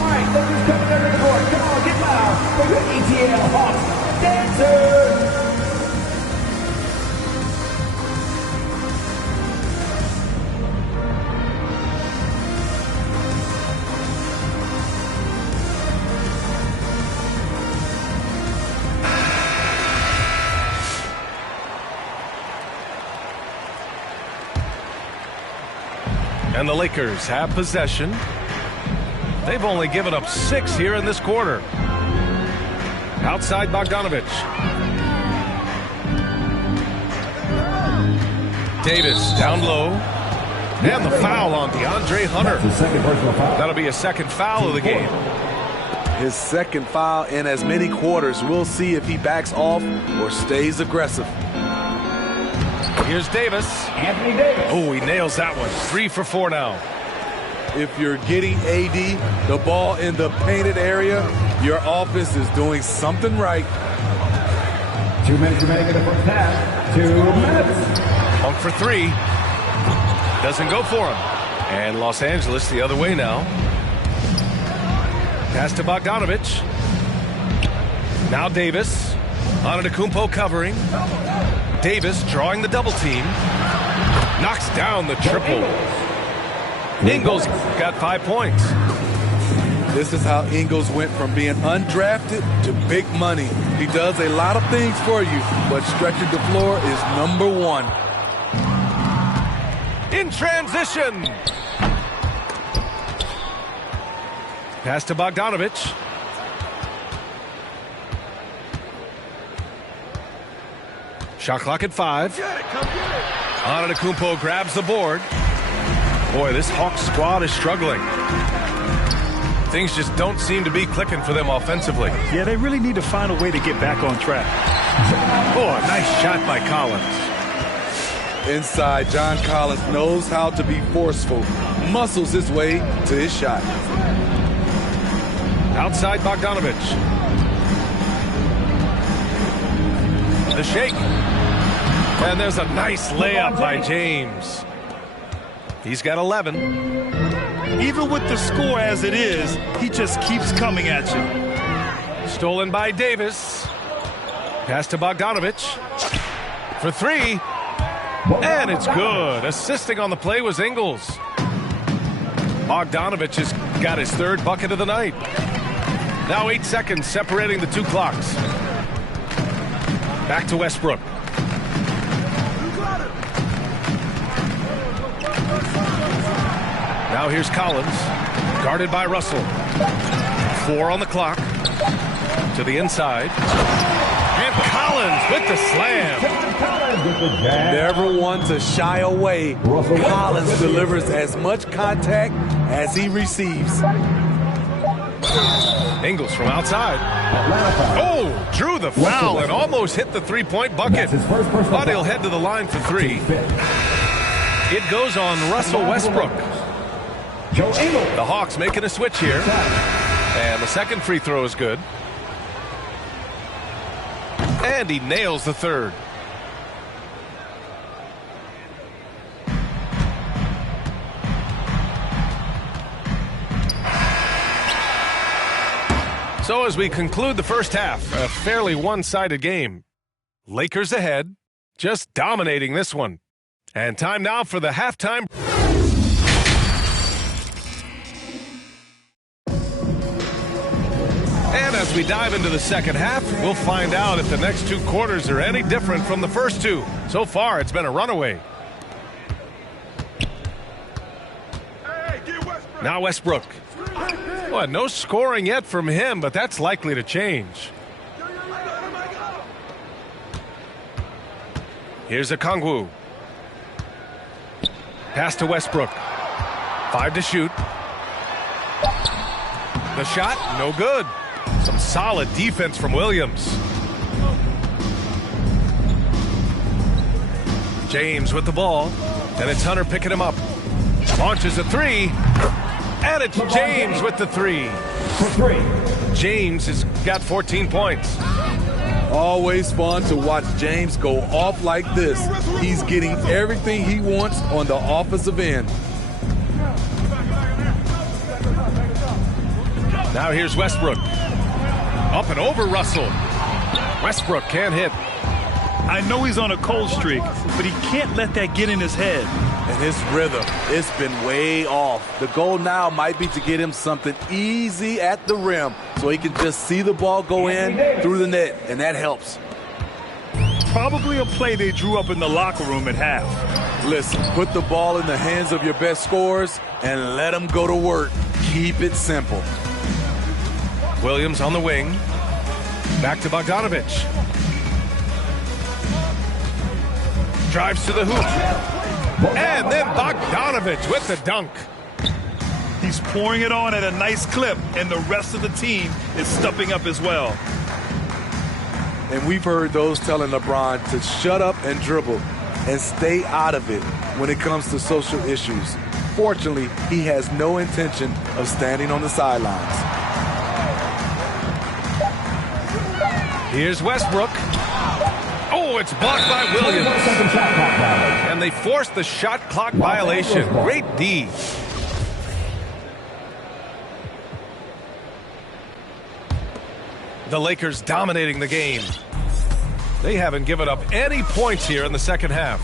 right, Lakers coming under the court. Come on, get loud for your ETL Hawks dancers. And the Lakers have possession. They've only given up 6 here in this quarter. Outside Bogdanovich. Davis down low. And the foul on DeAndre Hunter. That'll be a second foul of the game. His second foul in as many quarters. We'll see if he backs off or stays aggressive. Here's Davis. Anthony Davis. Oh, he nails that one. 3 for 4 now. If you're getting AD the ball in the painted area, your offense is doing something right. 2 minutes remaining in the first half. 2 minutes. Punk for 3. Doesn't go for him. And Los Angeles the other way now. Pass to Bogdanovich. Now Davis. Antetokounmpo covering. Davis drawing the double team. Knocks down the triple. Ingles got 5 points. This is how Ingles went from being undrafted to big money. He does a lot of things for you, but stretching the floor is number 1. In transition. Pass to Bogdanovich. Shot clock at 5. Antetokounmpo grabs the board. Boy, this Hawks squad is struggling. Things just don't seem to be clicking for them offensively. Yeah, they really need to find a way to get back on track. Oh, a nice shot by Collins. Inside, John Collins knows how to be forceful. Muscles his way to his shot. Outside Bogdanovich. The shake. And there's a nice layup by James. He's got 11. Even with the score as it is, he just keeps coming at you. Stolen by Davis. Pass to Bogdanovich. For 3. And it's good. Assisting on the play was Ingles. Bogdanovich has got his 3rd bucket of the night. Now 8 seconds separating the two clocks. Back to Westbrook. Now here's Collins, guarded by Russell. 4 on the clock. To the inside. And Collins with the slam. Never one to shy away. Collins delivers as much contact as he receives. Ingles from outside. Oh, drew the foul and almost hit the three-point bucket. But he'll head to the line for 3. It goes on Russell Westbrook. The Hawks making a switch here. And the second free throw is good. And he nails the third. So as we conclude the first half, a fairly one-sided game. Lakers ahead, just dominating this one. And time now for the halftime. And as we dive into the second half, we'll find out if the next 2 quarters are any different from the first 2. So far, it's been a runaway. Now Westbrook. Well, no scoring yet from him, but that's likely to change. Here's Okongwu. Pass to Westbrook. 5 to shoot. The shot, no good. Some solid defense from Williams. James with the ball, and it's Hunter picking him up. Launches a 3, and it's James with the 3. James has got 14 points. Always fun to watch James go off like this. He's getting everything he wants on the offensive end. Now here's Westbrook. Up and over Russell. Westbrook can't hit. I know he's on a cold streak, but he can't let that get in his head. And his rhythm, it's been way off. The goal now might be to get him something easy at the rim so he can just see the ball go in through the net, and that helps. Probably a play they drew up in the locker room at half. Listen, put the ball in the hands of your best scorers and let them go to work. Keep it simple. Williams on the wing. Back to Bogdanovich. Drives to the hoop. And then Bogdanovich with the dunk. He's pouring it on at a nice clip, and the rest of the team is stepping up as well. And we've heard those telling LeBron to shut up and dribble and stay out of it when it comes to social issues. Fortunately, he has no intention of standing on the sidelines. Here's Westbrook. Oh, it's blocked by Williams. And they forced the shot clock violation. Great D. The Lakers dominating the game. They haven't given up any points here in the second half.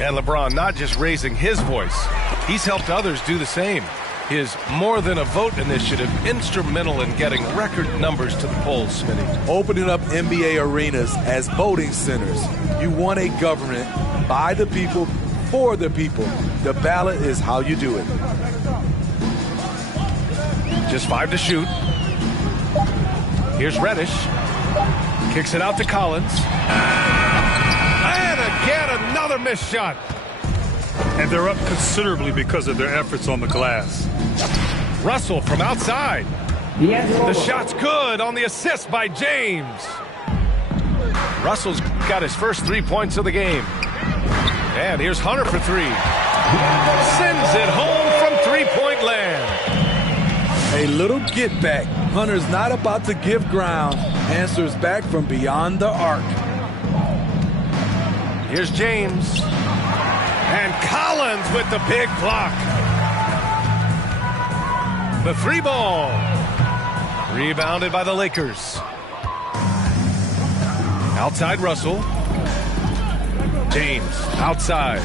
And LeBron not just raising his voice, he's helped others do the same. His More Than a Vote initiative instrumental in getting record numbers to the polls, Smitty. Opening up NBA arenas as voting centers. You want a government by the people, for the people. The ballot is how you do it. Just 5 to shoot. Here's Reddish. Kicks it out to Collins. And again, another missed shot. And they're up considerably because of their efforts on the glass. Russell from outside. The shot's good on the assist by James. Russell's got his first 3 points of the game. And here's Hunter for 3. Sends it home from three-point land. A little get back. Hunter's not about to give ground. Answers back from beyond the arc. Here's James. And Collins with the big block. The 3 ball. Rebounded by the Lakers. Outside Russell. James outside.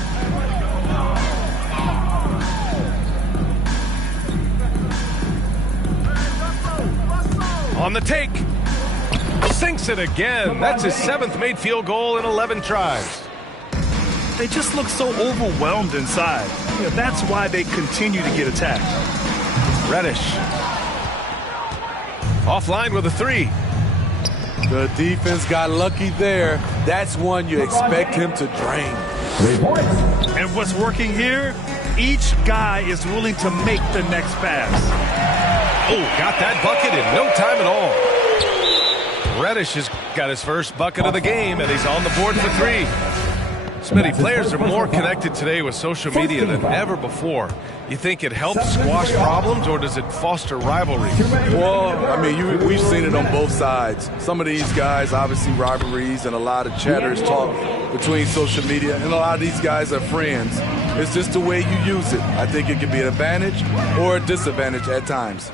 On the take. Sinks it again. That's his 7th made field goal in 11 tries. They just look so overwhelmed inside. You know, that's why they continue to get attacked. Reddish. Offline with a 3. The defense got lucky there. That's one you expect him to drain. 3 points. And what's working here? Each guy is willing to make the next pass. Oh, got that bucket in no time at all. Reddish has got his first bucket of the game, and he's on the board for 3. Smitty, players are more connected today with social media than ever before. You think it helps squash problems, or does it foster rivalry? Well, I mean, we've seen it on both sides. Some of these guys, obviously rivalries and a lot of chatters talk between social media, and a lot of these guys are friends. It's just the way you use it. I think it can be an advantage or a disadvantage at times.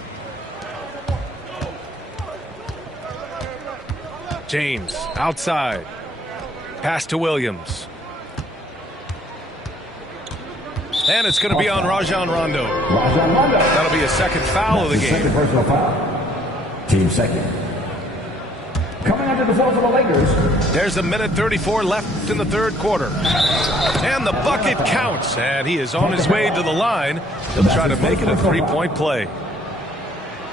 James, outside. Pass to Williams. And it's going to be on Rajon Rondo. That'll be a second foul of the game. Second personal foul. Team second. Coming under the floor for the Lakers. There's a minute 34 left in the third quarter. And the bucket counts. And he is on his way to the line. He'll try to make it a 3-point play.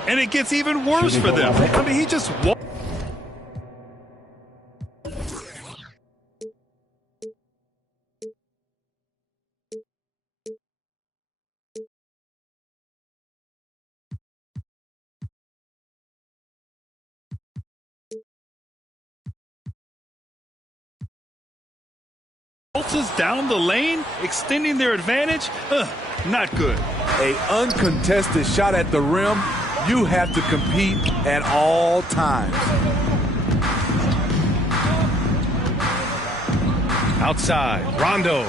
And it gets even worse for them. I mean, he just walked. Down the lane, extending their advantage. Not good. A uncontested shot at the rim, you have to compete at all times. Outside, Rondo.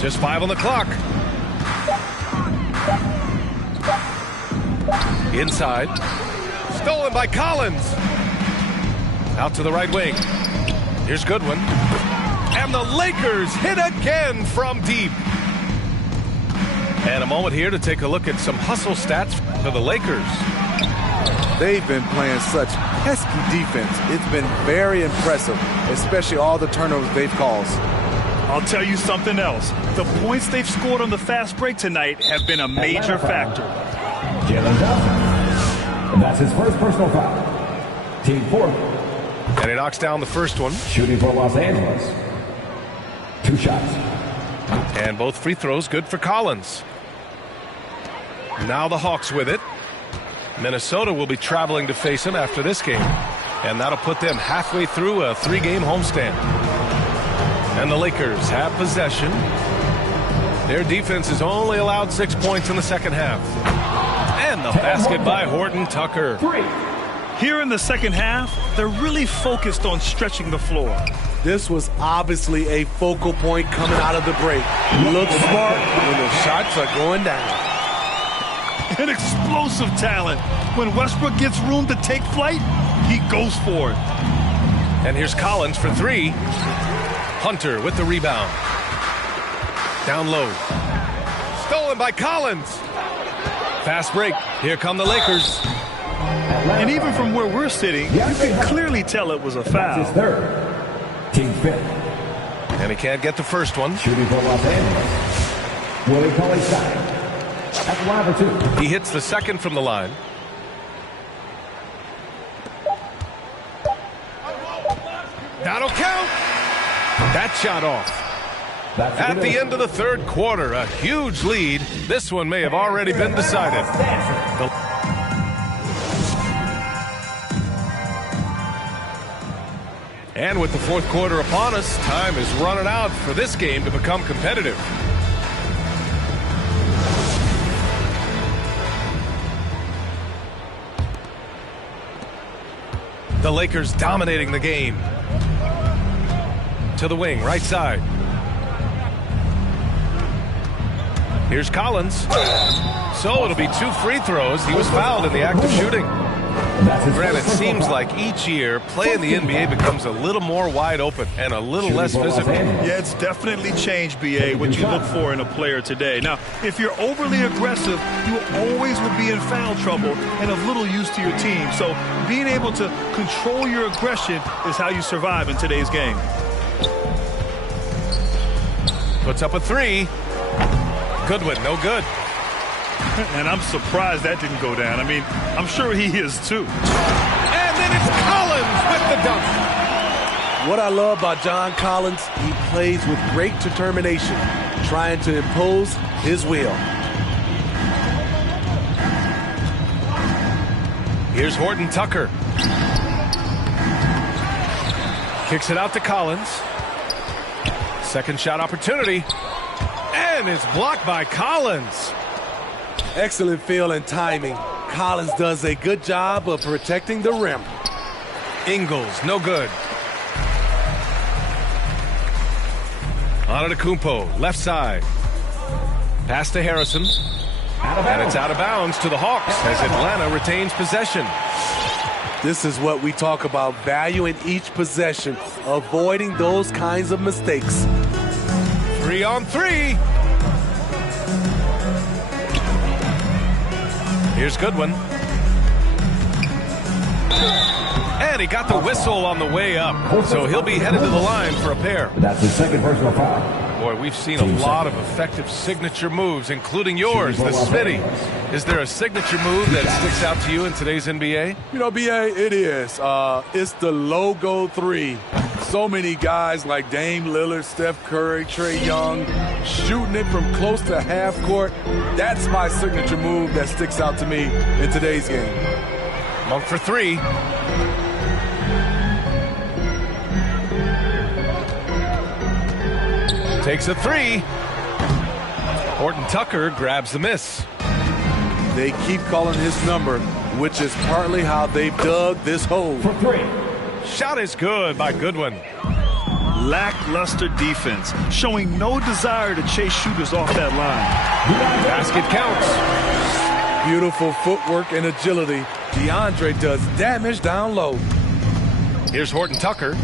Just 5 on the clock. Inside. Stolen by Collins. Out to the right wing. Here's Goodwin. And the Lakers hit again from deep. And a moment here to take a look at some hustle stats for the Lakers. They've been playing such pesky defense. It's been very impressive, especially all the turnovers they've caused. I'll tell you something else. The points they've scored on the fast break tonight have been a major factor. Jalen Johnson. And that's his first personal foul. Team 4. And he knocks down the first one. Shooting for Los Angeles. 2 shots. And both free throws good for Collins. Now the Hawks with it. Minnesota will be traveling to face him after this game. And that'll put them halfway through a 3-game homestand. And the Lakers have possession. Their defense has only allowed 6 points in the second half. And the basket by Horton Tucker. 3. Here in the second half, they're really focused on stretching the floor. This was obviously a focal point coming out of the break. Look smart when the shots are going down. An explosive talent. When Westbrook gets room to take flight, he goes for it. And here's Collins for 3. Hunter with the rebound. Down low. Stolen by Collins. Fast break. Here come the Lakers. And even from where we're sitting, you can clearly tell it was a foul. His third. Team 5th. And he can't get the first one. Shooting for Los Angeles. Willie Cauley-Stein. At the line for 2. He hits the second from the line. That'll count. That shot off. At the end of the third quarter, a huge lead. This one may have already been decided. And with the fourth quarter upon us, time is running out for this game to become competitive. The Lakers dominating the game. To the wing, right side. Here's Collins. So it'll be 2 free throws. He was fouled in the act of shooting. Grant, it seems like each year, play in the NBA becomes a little more wide open and a little less physical. Yeah, it's definitely changed, BA, what you look for in a player today. Now, if you're overly aggressive, you always will be in foul trouble and of little use to your team. So being able to control your aggression is how you survive in today's game. Puts up a three. Goodwin, no good. And I'm surprised that didn't go down. I mean, I'm sure he is too. And then it's Collins with the dunk. What I love about John Collins, he plays with great determination, trying to impose his will. Here's Horton Tucker. Kicks it out to Collins. Second shot opportunity. And it's blocked by Collins. Excellent feel and timing. Collins does a good job of protecting the rim. Ingles, no good. Antetokounmpo, left side. Pass to Harrison. And it's out of bounds to the Hawks as Atlanta retains possession. This is what we talk about, valuing each possession, avoiding those kinds of mistakes. 3 on 3. Here's Goodwin. And he got the whistle on the way up. So he'll be headed to the line for a pair. That's his second personal foul. Boy, we've seen a lot of effective signature moves, including yours, the Smitty. Is there a signature move that sticks out to you in today's NBA? You know, BA, it is. It's the logo three. So many guys like Dame Lillard, Steph Curry, Trae Young, shooting it from close to half court. That's my signature move that sticks out to me in today's game. Monk for three. Takes a three. Horton Tucker grabs the miss. They keep calling his number, which is partly how they've dug this hole. For three. Shot is good by Goodwin. Lackluster defense, showing no desire to chase shooters off that line. Basket counts. Beautiful footwork and agility. DeAndre does damage down low. Here's Horton Tucker.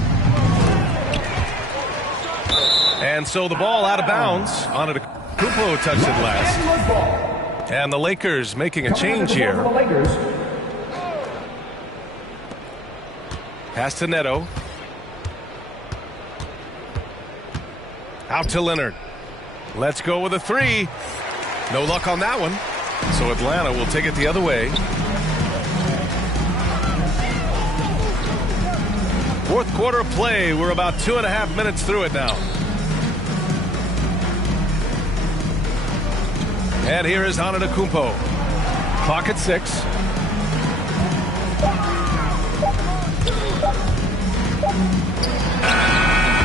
And so the ball out of bounds. Antetokounmpo touched it last. And the Lakers making a change here. Pass to Neto. Out to Leonard. Let's go with a three. No luck on that one. So Atlanta will take it the other way. Fourth quarter of play. We're about 2.5 minutes through it now. And here is Antetokounmpo. Clock at 6.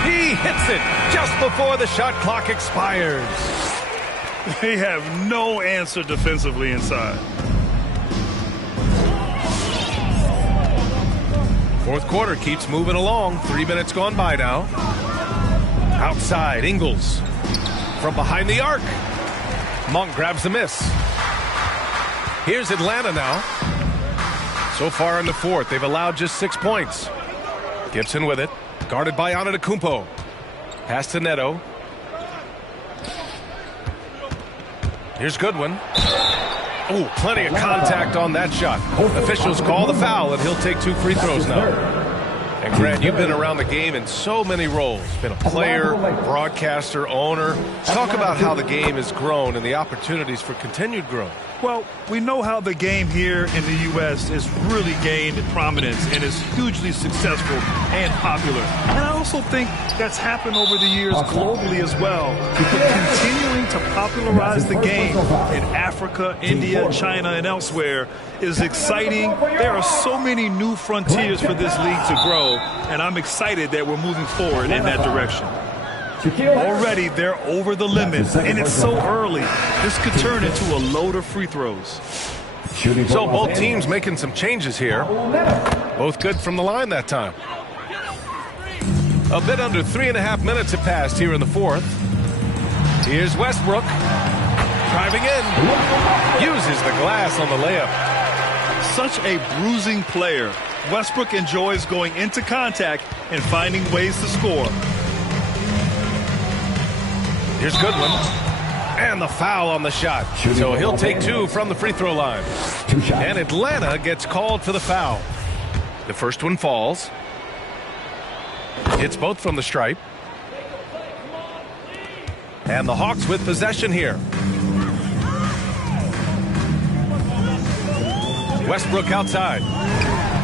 He hits it just before the shot clock expires. They have no answer defensively inside. Fourth quarter keeps moving along. 3 minutes gone by now. Outside, Ingles. From behind the arc. Monk grabs the miss. Here's Atlanta now. So far in the fourth, they've allowed just 6 points. Gibson with it. Guarded by Antetokounmpo. Pass to Neto. Here's Goodwin. Oh, plenty of contact on that shot. Officials call the foul, and he'll take 2 free throws now. And Grant, you've been around the game in so many roles. Been a player, broadcaster, owner. Talk about how the game has grown and the opportunities for continued growth. Well, we know how the game here in the U.S. has really gained prominence and is hugely successful and popular. And I also think that's happened over the years globally as well. Continuing to popularize the game in Africa, India, China, and elsewhere is exciting. There are so many new frontiers for this league to grow, and I'm excited that we're moving forward in that direction. Already they're over the limit, and it's so early. This could turn into a load of free throws. So both teams making some changes here. Both good from the line that time. A bit under 3.5 minutes have passed here in the fourth. Here's Westbrook. Driving in. Uses the glass on the layup. such a bruising player. Westbrook enjoys going into contact and finding ways to score. Here's Goodwin. And the foul on the shot. So he'll take 2 from the free throw line. And Atlanta gets called for the foul. The first one falls. It's both from the stripe. And the Hawks with possession here. Westbrook outside.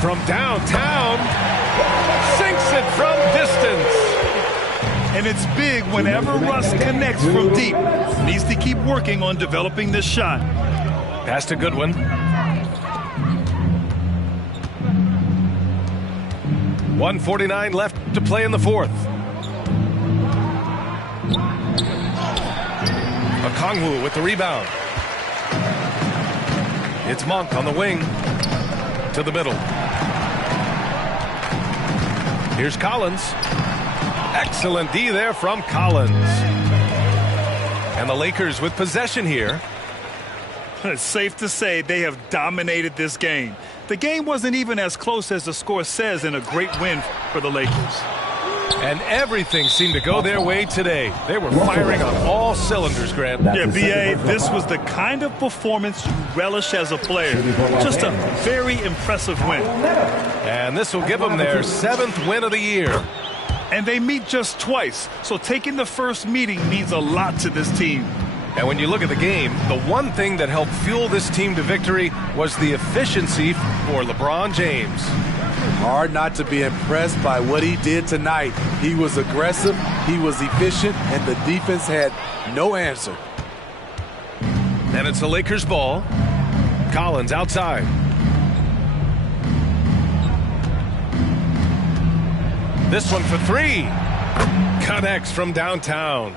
From downtown. Sinks it from distance. And it's big whenever Russ connects from deep. Needs to keep working on developing this shot. Pass to Goodwin. .149 left to play in the fourth. Okongwu with the rebound. It's Monk on the wing to the middle. Here's Collins. Excellent D there from Collins. And the Lakers with possession here. It's safe to say they have dominated this game. The game wasn't even as close as the score says in a great win for the Lakers. And everything seemed to go their way today. They were firing on all cylinders, Grant. Yeah, B.A., this was the kind of performance you relish as a player. Just a very impressive win. And this will give them their 7th win of the year. And they meet just twice, so taking the first meeting means a lot to this team. And when you look at the game, the one thing that helped fuel this team to victory was the efficiency for LeBron James. Hard not to be impressed by what he did tonight. He was aggressive, he was efficient, and the defense had no answer. And it's the Lakers' ball. Collins outside. This one for 3. Connects from downtown.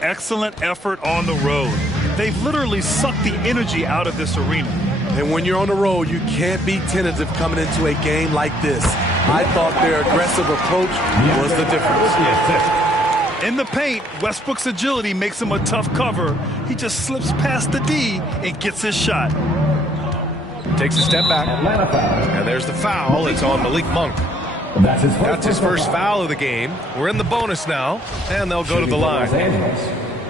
Excellent effort on the road. They've literally sucked the energy out of this arena. And when you're on the road, you can't be tentative coming into a game like this. I thought their aggressive approach was the difference. In the paint, Westbrook's agility makes him a tough cover. He just slips past the D and gets his shot. Takes a step back. And there's the foul. It's on Malik Monk. That's his first foul of the game. We're in the bonus now, and they'll go to the line.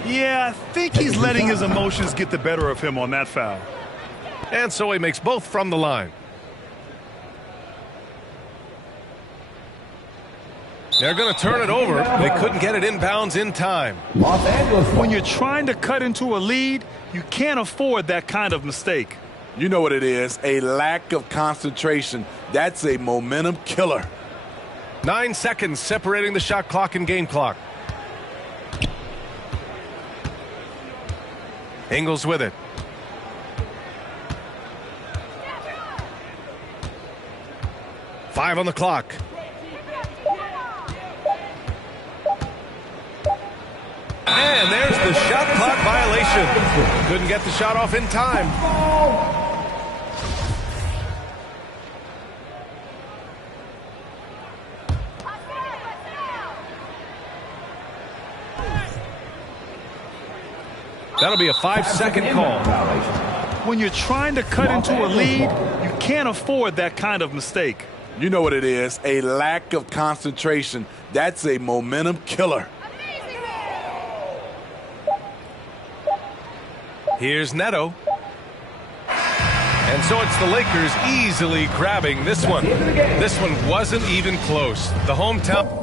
Yeah, I think he's letting his emotions get the better of him on that foul. And so he makes both from the line. They're going to turn it over. They couldn't get it inbounds in time. When you're trying to cut into a lead, you can't afford that kind of mistake. You know what it is, a lack of concentration. That's a momentum killer. 9 seconds separating the shot clock and game clock. Ingles with it. Five on the clock. And there's the shot clock violation. Couldn't get the shot off in time. That'll be a 5-second call. When you're trying to cut into a lead, you can't afford that kind of mistake. You know what it is, a lack of concentration. That's a momentum killer. Here's Neto. And so it's the Lakers easily grabbing this one. This one wasn't even close. The hometown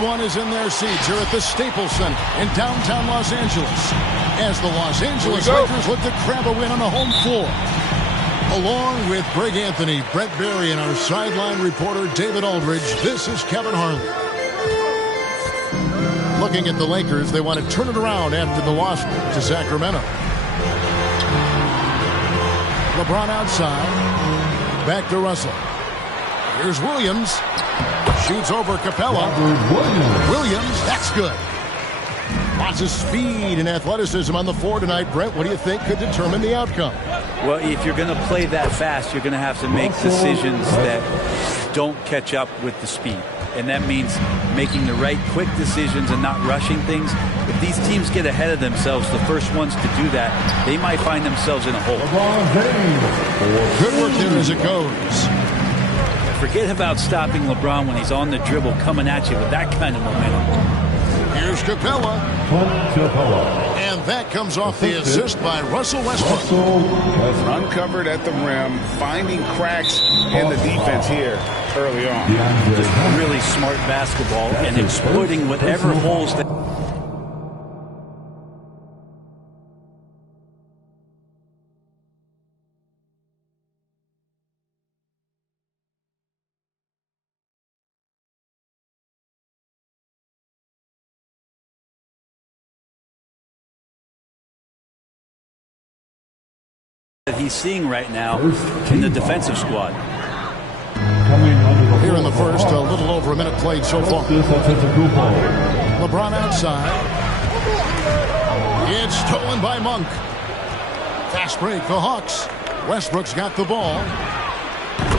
Everyone is in their seats here at the Staples Center in downtown Los Angeles as the Los Angeles Lakers look to grab a win on the home floor. Along with Greg Anthony, Brett Berry, and our sideline reporter David Aldridge, this is Kevin Harlan. Looking at the Lakers, they want to turn it around after the loss to Sacramento. LeBron outside. Back to Russell. Here's Williams. Shoots over Capella. Williams, that's good. Lots of speed and athleticism on the floor tonight. Brett, what do you think could determine the outcome? Well, if you're going to play that fast, you're going to have to make decisions that don't catch up with the speed. And that means making the right quick decisions and not rushing things. If these teams get ahead of themselves, the first ones to do that, they might find themselves in a hole. Good work there as it goes. Forget about stopping LeBron when he's on the dribble coming at you with that kind of momentum. Here's Capella. And that comes off the assist by Russell Westbrook. Uncovered at the rim, finding cracks in the defense here early on. Just really smart basketball and exploiting whatever holes that... he's seeing right now in the defensive squad. Here in the first, a little over a minute played so far. LeBron outside. It's stolen by Monk. Fast break, the Hawks. Westbrook's got the ball.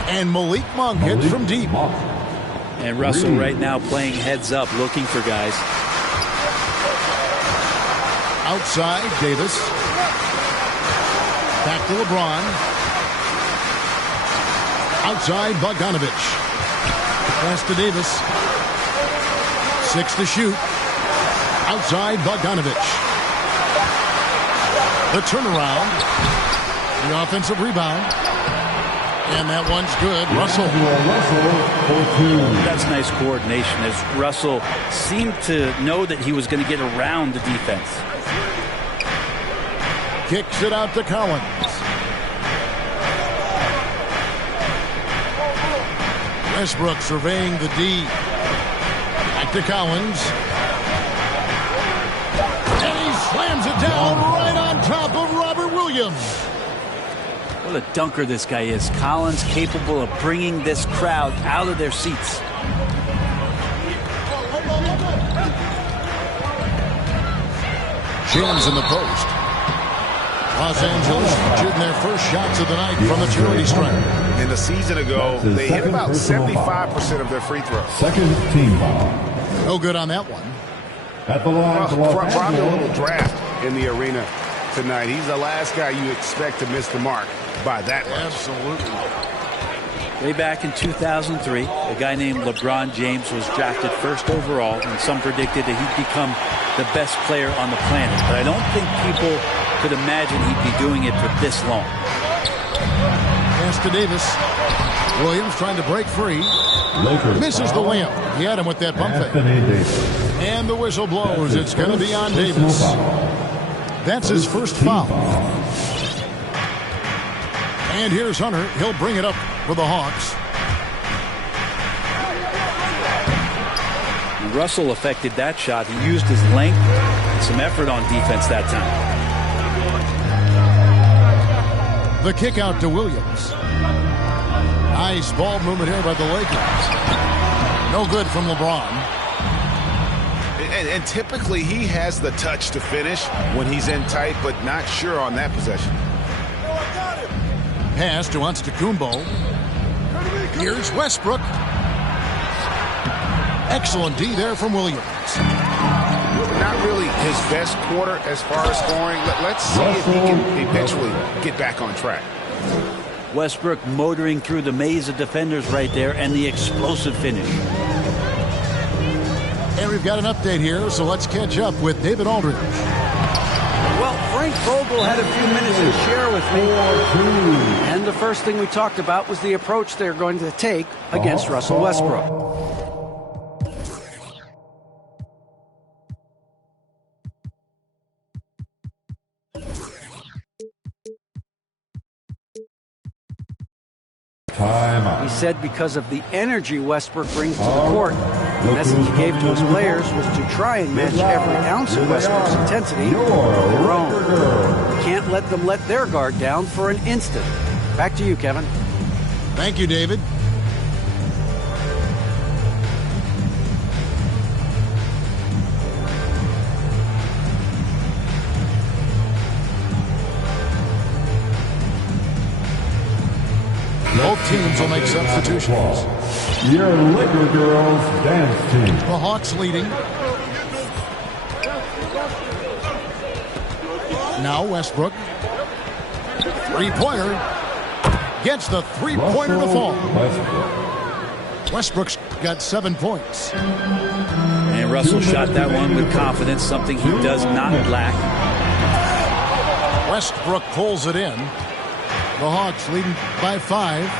And Malik Monk hits from deep. And Russell right now playing heads up, looking for guys. Outside, Davis. Back to LeBron. Outside, Bogdanovich. Pass to Davis. 6 to shoot. Outside, Bogdanovich. The turnaround. The offensive rebound. And that one's good. Russell. That's nice coordination as Russell seemed to know that he was going to get around the defense. Kicks it out to Collins. Westbrook surveying the D. Back to Collins. And he slams it down right on top of Robert Williams. What a dunker this guy is. Collins capable of bringing this crowd out of their seats. Jams in the post. Los Angeles shooting their first shots of the night from the charity stripe. And a season ago, they hit about 75% of their free throws. Second team foul. No good on that one. At the line, Probably a little draft in the arena tonight. He's the last guy you expect to miss the mark by that much. Absolutely. Way back in 2003, a guy named LeBron James was drafted first overall, and some predicted that he'd become the best player on the planet. But I don't think people could imagine he'd be doing it for this long. Pass to Davis. Williams trying to break free. Misses the layup. He had him with that bump fake. And the whistle blows. It's going to be on Davis. That's his first foul. And here's Hunter. He'll bring it up for the Hawks. And Russell affected that shot. He used his length and some effort on defense that time. The kick out to Williams. Nice ball movement here by the Lakers. No good from LeBron. And typically he has the touch to finish when he's in tight, but not sure on that possession. Pass to Antetokounmpo. Here's Westbrook. Excellent D there from Williams. Not really his best quarter as far as scoring. Let's see if he can eventually get back on track. Westbrook motoring through the maze of defenders right there, and the explosive finish. And we've got an update here, so let's catch up with David Aldridge. Well, Frank Vogel had a few minutes to share with me. And the first thing we talked about was the approach they're going to take against Russell Westbrook. He said because of the energy Westbrook brings to the court, the message he gave to his players was to try and match every ounce of Westbrook's intensity with their own. You can't let them let their guard down for an instant. Back to you, Kevin. Thank you, David. Both teams will make substitutions. Your Laker girls dance team. The Hawks leading. Now Westbrook. Three-pointer. Gets the three-pointer to fall. Westbrook's got 7 points. And Russell shot that one with confidence, something he does not lack. Westbrook pulls it in. The Hawks leading by 5.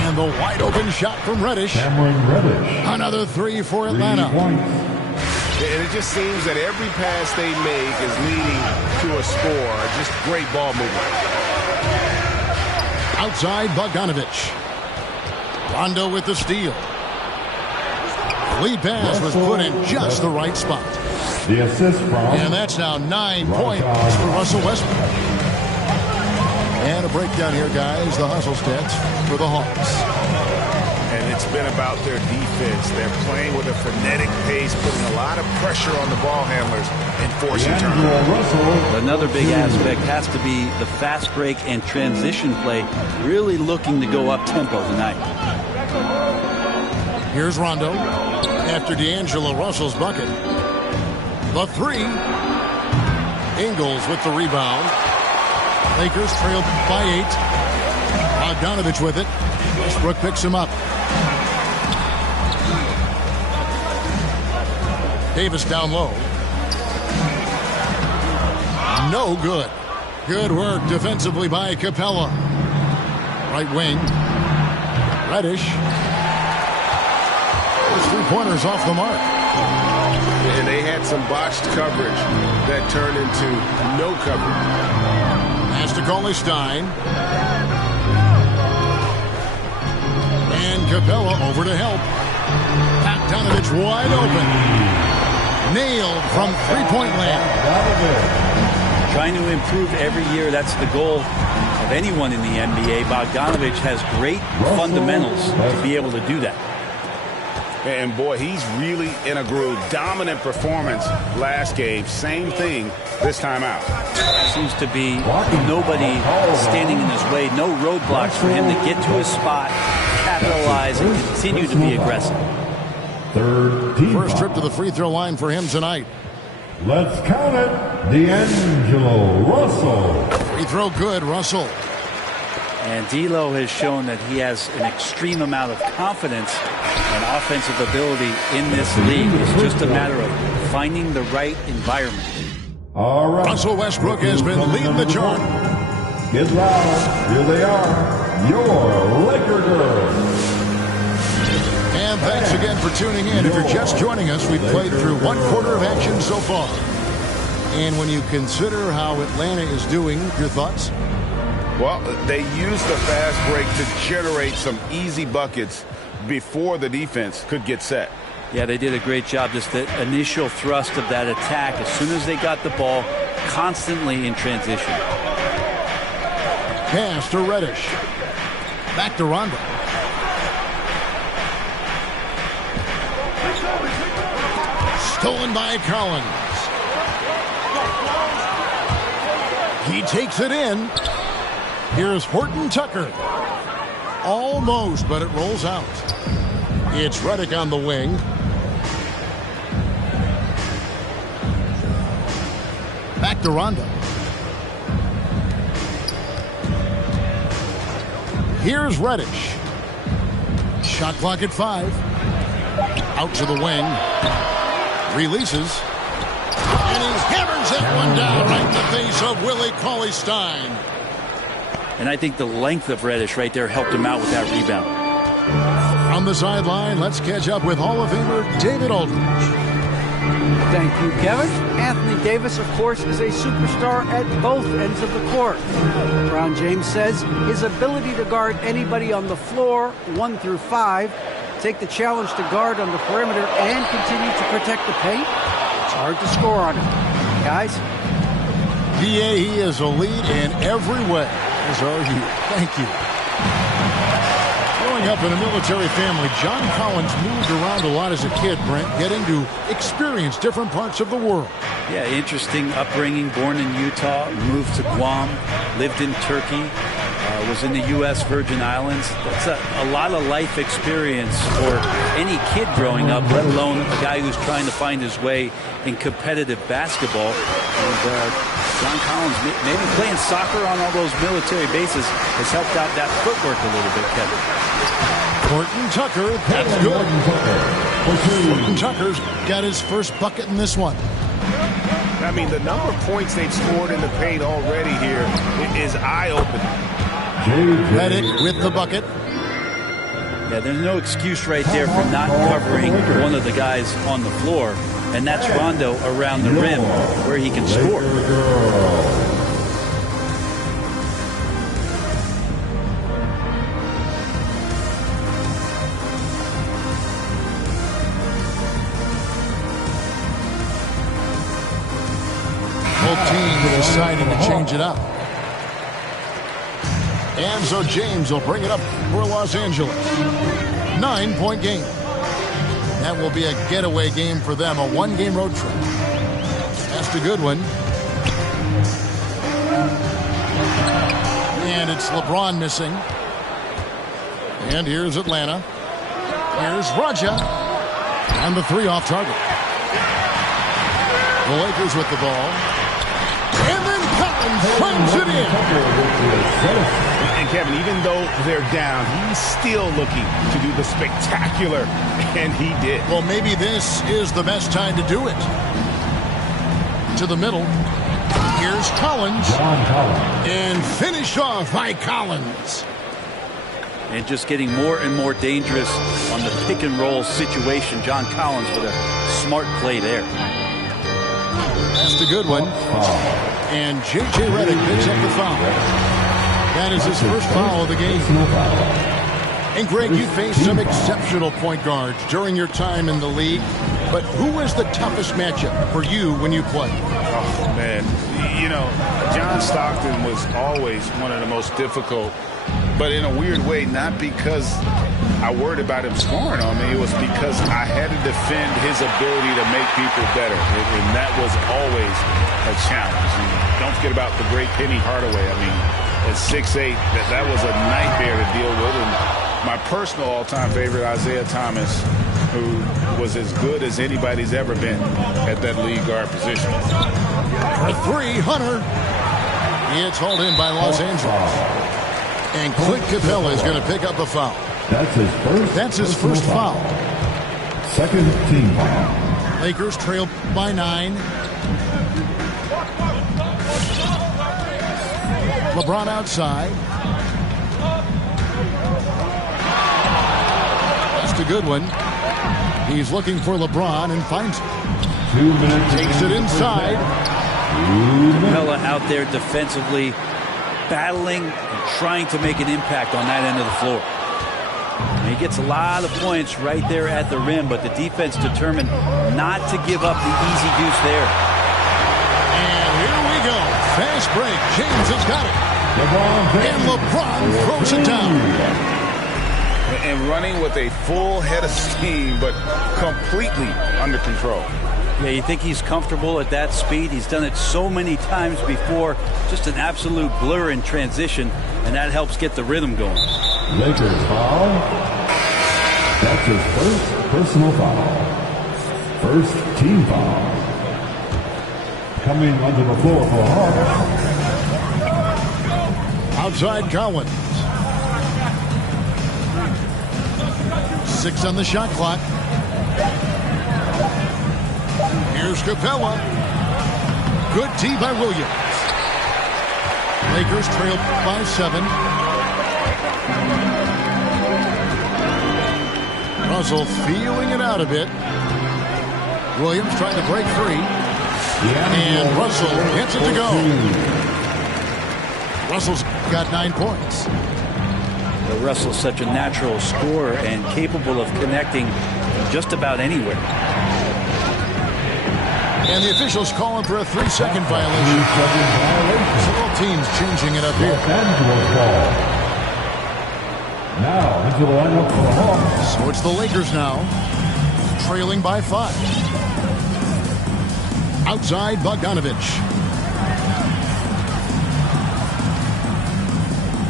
And the wide-open shot from Reddish. Another 3 for Atlanta. And it just seems that every pass they make is leading to a score. Just great ball movement. Outside Bogdanovich. Rondo with the steal. Lead pass was put in just the right spot. The assist from. And that's now 9 points for Russell Westbrook. And a breakdown here, guys. The hustle stats for the Hawks. And it's been about their defense. They're playing with a frenetic pace, putting a lot of pressure on the ball handlers and forcing turnovers. Another big aspect has to be the fast break and transition play, really looking to go up tempo tonight. Here's Rondo after D'Angelo Russell's bucket. The 3. Ingles with the rebound. Lakers trailed by 8. Bogdanovich with it. Westbrook picks him up. Davis down low. No good. Good work defensively by Capella. Right wing. Reddish. Those three-pointers off the mark. And they had some botched coverage that turned into no coverage. Pass to Stein. And Capella over to help. Bogdanovich wide open. Nailed from three-point land. Trying to improve every year, that's the goal of anyone in the NBA. Bogdanovich has great fundamentals to be able to do that. And boy, he's really in a groove. Dominant performance last game. Same thing this time out. Seems to be nobody standing in his way. No roadblocks for him to get to his spot, capitalize, and continue to be aggressive. First trip to the free throw line for him tonight. Let's count it. D'Angelo Russell. Free throw good, Russell. And D'Lo has shown that he has an extreme amount of confidence and offensive ability in this league. It's just a matter of finding the right environment. All right. Russell Westbrook has been leading the charge. Get loud. Here they are. Your Laker girls. And thanks again for tuning in. If you're just joining us, we've played through 1/4 of action so far. And when you consider how Atlanta is doing, your thoughts? Well, they used the fast break to generate some easy buckets before the defense could get set. Yeah, they did a great job. Just the initial thrust of that attack, as soon as they got the ball, constantly in transition. Pass to Reddish. Back to Rondo. Stolen by Collins. He takes it in. Here's Horton Tucker. Almost, but it rolls out. It's Redick on the wing. Back to Rondo. Here's Reddish. Shot clock at 5. Out to the wing. Releases. And he hammers that one down right in the face of Willie Cauley-Stein. And I think the length of Reddish right there helped him out with that rebound. On the sideline, let's catch up with Hall of Famer David Aldridge. Thank you, Kevin. Anthony Davis, of course, is a superstar at both ends of the court. LeBron James says his ability to guard anybody on the floor, 1 through 5, take the challenge to guard on the perimeter and continue to protect the paint, it's hard to score on him. Guys? DA, he is a lead in every way, as are you. Thank you. Growing up in a military family, John Collins moved around a lot as a kid, Brent, getting to experience different parts of the world. Yeah, interesting upbringing. Born in Utah, moved to Guam, lived in Turkey, was in the U.S. Virgin Islands. That's a lot of life experience for any kid growing up, let alone a guy who's trying to find his way in competitive basketball. And John Collins, maybe playing soccer on all those military bases has helped out that footwork a little bit, Kevin. Horton Tucker, that's good. Horton Tucker's got his first bucket in this one. I mean, the number of points they've scored in the paint already here is eye-opening. Reddick with the bucket. Yeah, there's no excuse right there for not covering one of the guys on the floor, and that's Rondo around the rim where he can score. Both teams deciding to change it up. And so James will bring it up for Los Angeles. 9-point game. That will be a getaway game for them, a one-game road trip. That's a good one. And it's LeBron missing. And here's Atlanta. Here's Raja. And the 3 off target. The Lakers with the ball. And then Collins slams it in. And Kevin, even though they're down, he's still looking to do the spectacular, and he did. Well, maybe this is the best time to do it. To the middle. Here's Collins. And finished off by Collins. And just getting more and more dangerous on the pick and roll situation. John Collins with a smart play there. That's a good one. And J.J. Redick picks up the foul. That is his first foul of the game. And Greg, you faced some exceptional point guards during your time in the league. But who was the toughest matchup for you when you played? Oh, man. You know, John Stockton was always one of the most difficult. But in a weird way, not because I worried about him scoring on me. It was because I had to defend his ability to make people better. And that was always a challenge. And don't forget about the great Penny Hardaway. I mean, at 6'8", that was a nightmare to deal with. And my personal all-time favorite, Isaiah Thomas, who was as good as anybody's ever been at that lead guard position. For 3, Hunter. It's hauled in by Los Angeles. And Clint Capella is going to pick up a foul. That's his first foul. Second team foul. Lakers trail by 9. LeBron outside. That's a good one. He's looking for LeBron and finds it. 2 minutes. Takes it inside. Capella out there defensively, battling and trying to make an impact on that end of the floor. And he gets a lot of points right there at the rim, but the defense determined not to give up the easy deuce there. And here we go. Fast break. James has got it. And LeBron throws it down. And running with a full head of steam, but completely under control. Yeah, you think he's comfortable at that speed. He's done it so many times before. Just an absolute blur in transition, and that helps get the rhythm going. Lakers foul. That's his first personal foul. First team foul. Coming onto the floor for Hawks. Outside Collins. 6 on the shot clock. Here's Capella. Good tee by Williams. Lakers trail by 7. Russell feeling it out a bit. Williams trying to break free. And Russell gets it to go. Russell's got 9 points. Russell's such a natural scorer and capable of connecting from just about anywhere. And the officials calling for a 3-second violation. Several teams changing it up here. Now into the lineup for the Hawks. So it's the Lakers now, trailing by 5. Outside Bogdanovich.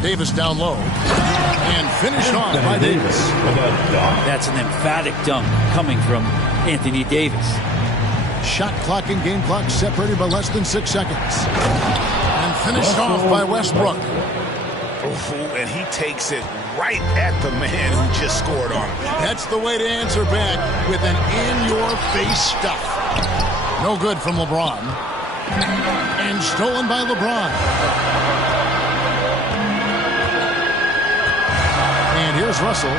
Davis down low. And finished off by Davis. That's an emphatic dunk coming from Anthony Davis. Shot clock and game clock separated by less than 6 seconds. And finished off by Westbrook. And he takes it right at the man who just scored on him. That's the way to answer back with an in-your-face stuff. No good from LeBron. And stolen by LeBron. And here's Russell.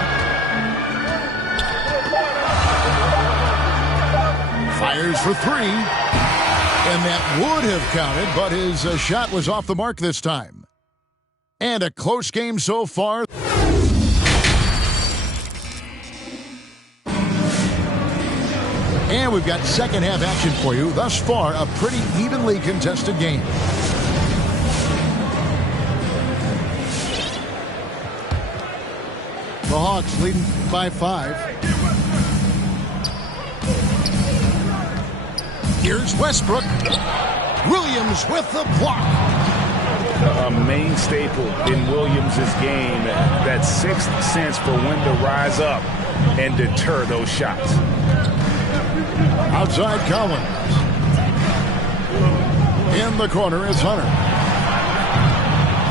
Fires for 3. And that would have counted, but his shot was off the mark this time. And a close game so far. And we've got second half action for you. Thus far, a pretty evenly contested game. The Hawks leading by 5. Here's Westbrook. Williams with the block. A main staple in Williams' game, that sixth sense for when to rise up and deter those shots. Outside Collins. In the corner is Hunter.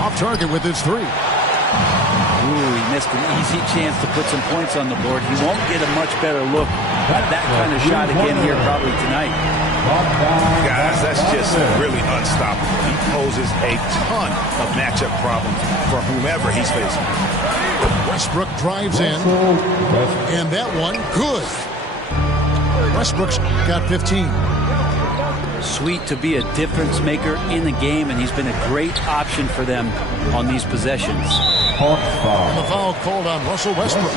Off target with his 3. Ooh, he missed an easy chance to put some points on the board. He won't get a much better look at that kind of shot again here probably tonight. Guys, that's just really unstoppable. He poses a ton of matchup problems for whomever he's facing. Westbrook drives in. And that one, good. Westbrook's got 15. Sweet to be a difference maker in the game, and he's been a great option for them on these possessions. And the foul called on Russell Westbrook.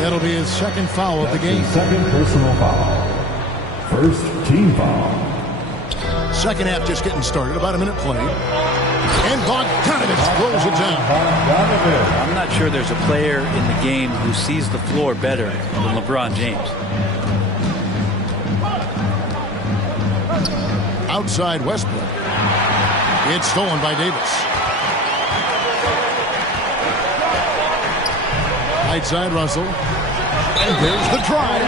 That'll be his second foul of the game. Second personal foul. First team foul. Second half just getting started. About a minute played. And Bogdanovich throws it down. I'm not sure there's a player in the game who sees the floor better than LeBron James. Outside Westbrook. It's stolen by Davis. Outside Russell. And there's the drive.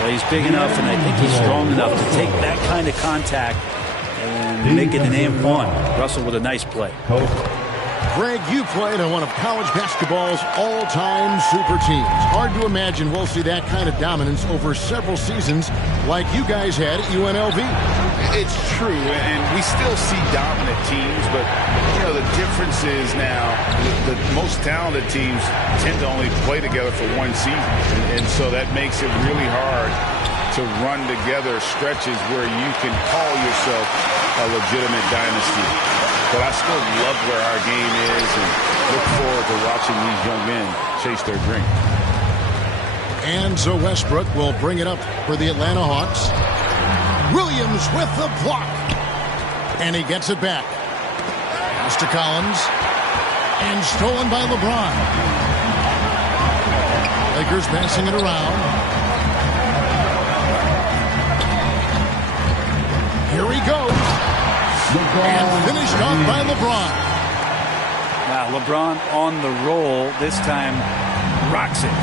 Well, he's big enough, and I think he's strong enough to take that kind of contact and make it an and one. Russell with a nice play. Greg, you played on one of college basketball's all-time super teams. Hard to imagine we'll see that kind of dominance over several seasons like you guys had at UNLV. It's true, and we still see dominant teams, but you know the difference is now the most talented teams tend to only play together for one season, and so that makes it really hard to run together stretches where you can call yourself a legitimate dynasty. But I still love where our game is and look forward to watching these young men chase their dream. And so Westbrook will bring it up for the Atlanta Hawks. Williams with the block. And he gets it back. Pass to Collins. And stolen by LeBron. Lakers passing it around. Here he goes. And finished off by LeBron. Wow, LeBron on the roll. This time rocks it.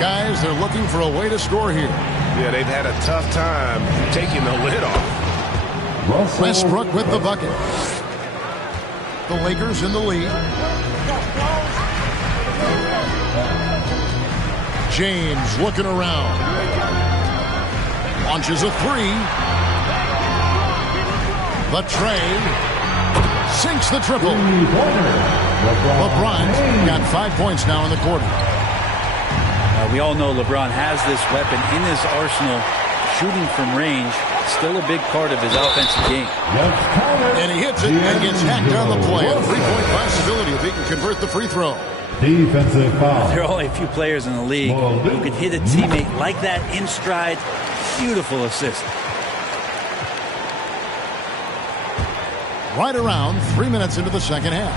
Guys, they're looking for a way to score here. Yeah, they've had a tough time taking the lid off. Westbrook with the bucket. The Lakers in the lead. James looking around. Launches a 3. The tray sinks the triple. LeBron's got 5 points now in the quarter. We all know LeBron has this weapon in his arsenal. Shooting from range, still a big part of his offensive game. And he hits it and gets hacked on the play. A three-point possibility if he can convert the free throw. Defensive foul. There are only a few players in the league who can hit a teammate like that in stride. Beautiful assist. Right around 3 minutes into the second half.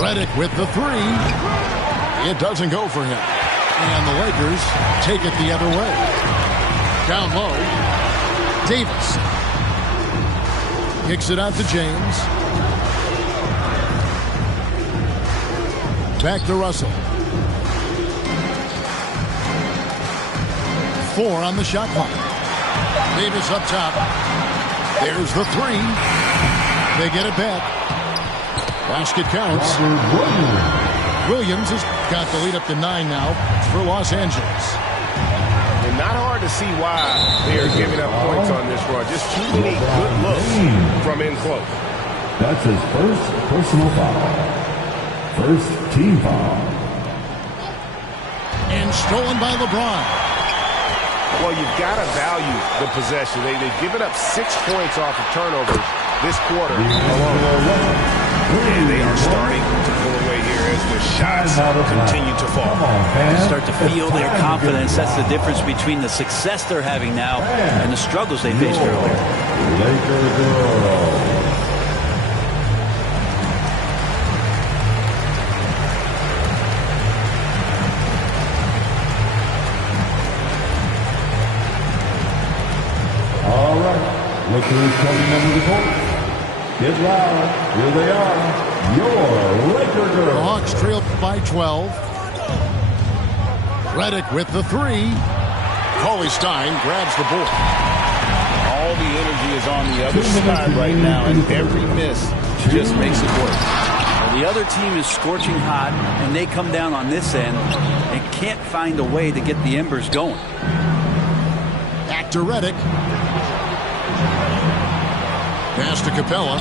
Redick with the three. It doesn't go for him. And the Lakers take it the other way. Down low. Davis. Kicks it out to James. Back to Russell. 4 on the shot clock. Davis up top. There's the three. They get it back. Basket counts. Williams has got the lead up to 9 now for Los Angeles. And not hard to see why they are giving up points on this run. Just too many good looks from in close. That's his first personal foul. First team foul. And stolen by LeBron. Well, you've got to value the possession. They've given up 6 points off of turnovers this quarter alone. And they are starting to pull away here as the shots continue to fall. Start to feel their confidence. That's the difference between the success they're having now and the struggles they faced earlier. Laker girl. All right, look who's coming under the court. Get loud. Here they are. Your Laker girl. The Hawks trail by 12. Redick with the three. Cauley Stein grabs the board. All the energy is on the other side right now, and every miss just makes it work. The other team is scorching hot, and they come down on this end and can't find a way to get the embers going. Back to Redick. Pass to Capella.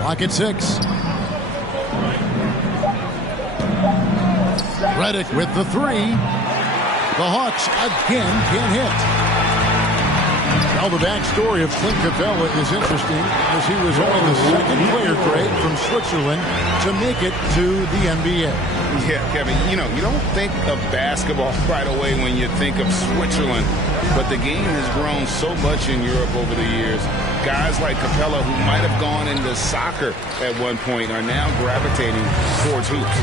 Clock at 6. Redick with the three. The Hawks again can't hit. Now the backstory of Clint Capella is interesting, as he was only the second player, Craig, from Switzerland to make it to the NBA. Yeah, Kevin, you don't think of basketball right away when you think of Switzerland, but the game has grown so much in Europe over the years. Guys like Capella, who might have gone into soccer at one point, are now gravitating towards hoops.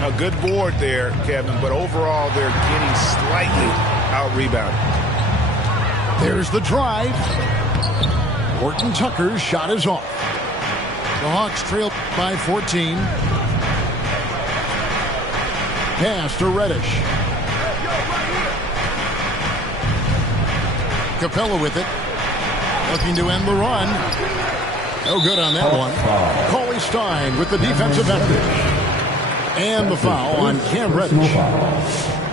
A good board there, Kevin, but overall they're getting slightly out-rebounded. There's the drive. Horton Tucker's shot is off. The Hawks trail by 14. Pass to Reddish. Capella with it. Looking to end the run. No good on that one. Cauley Stein with the defensive effort. And the foul on Cam Reddish.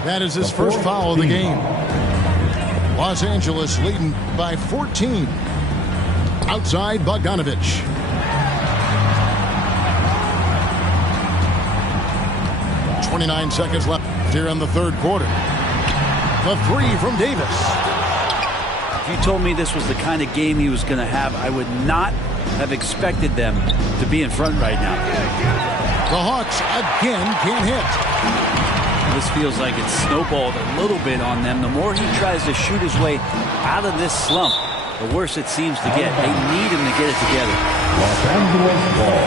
That is his first foul of the game. Los Angeles leading by 14. Outside Bogdanovich. .29 seconds left here in the third quarter. The three from Davis. If you told me this was the kind of game he was going to have, I would not have expected them to be in front right now. The Hawks again can't hit. This feels like it's snowballed a little bit on them. The more he tries to shoot his way out of this slump, the worse it seems to get. They need him to get it together. Los Angeles ball.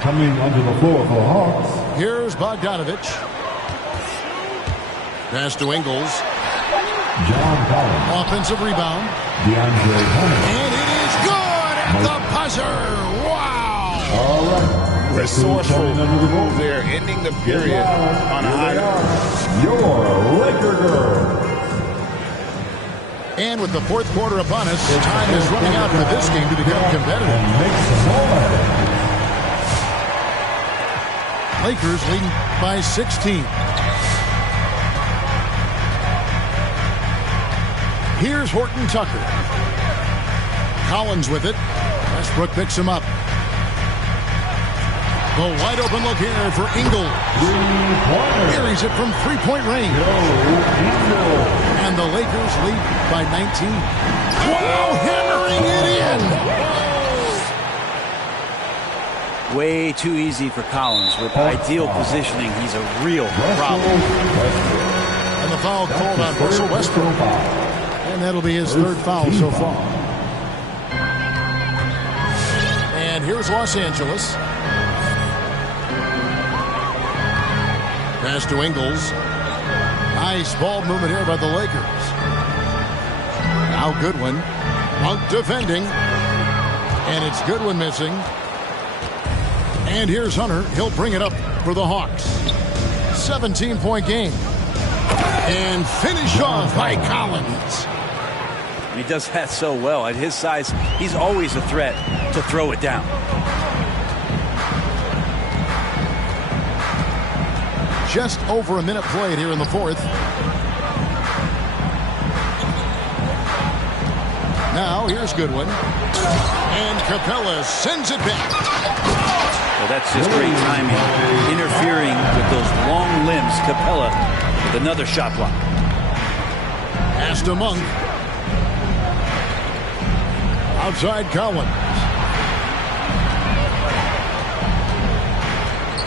Coming onto the floor for the Hawks. Here's Bogdanovich. Pass to Ingles. John Collins. Offensive rebound. DeAndre Hunter. And it is good at the buzzer. Wow. All right. Resourceful move there, ending the period on a high note. Your Laker girl. And with the fourth quarter upon us, time is running out for this game to become competitive. Lakers leading by 16. Here's Horton Tucker. Collins with it. Westbrook picks him up. The wide open look here for Ingles. Carries it from three-point range. And the Lakers lead by 19. Wow, hammering it in. Way too easy for Collins. With ideal positioning, he's a real problem. And the foul called on Russell Westbrook. And that'll be his third foul so far. And here's Los Angeles. Pass to Ingles. Nice ball movement here by the Lakers. Now Goodwin. Monk defending. And it's Goodwin missing. And here's Hunter. He'll bring it up for the Hawks. 17-point game. And finish off by Collins. He does that so well. At his size, he's always a threat to throw it down. Just over a minute played here in the fourth. Now here's Goodwin. And Capella sends it back. Well, that's just great timing. Interfering with those long limbs. Capella with another shot block. Pass to Monk. Outside Collins.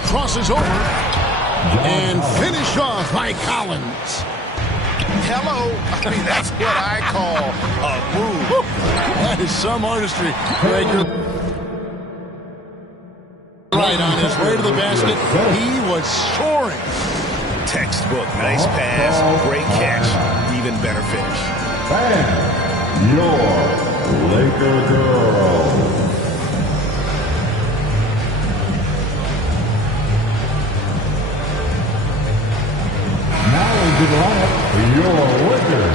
Crosses over. And finish off by Collins. Hello. I mean, that's what I call a move. That is some artistry. Right on his way to the basket. He was soaring. Textbook. Nice pass. Great catch. Even better finish. And your Laker girl. Now into the lineup, your winner,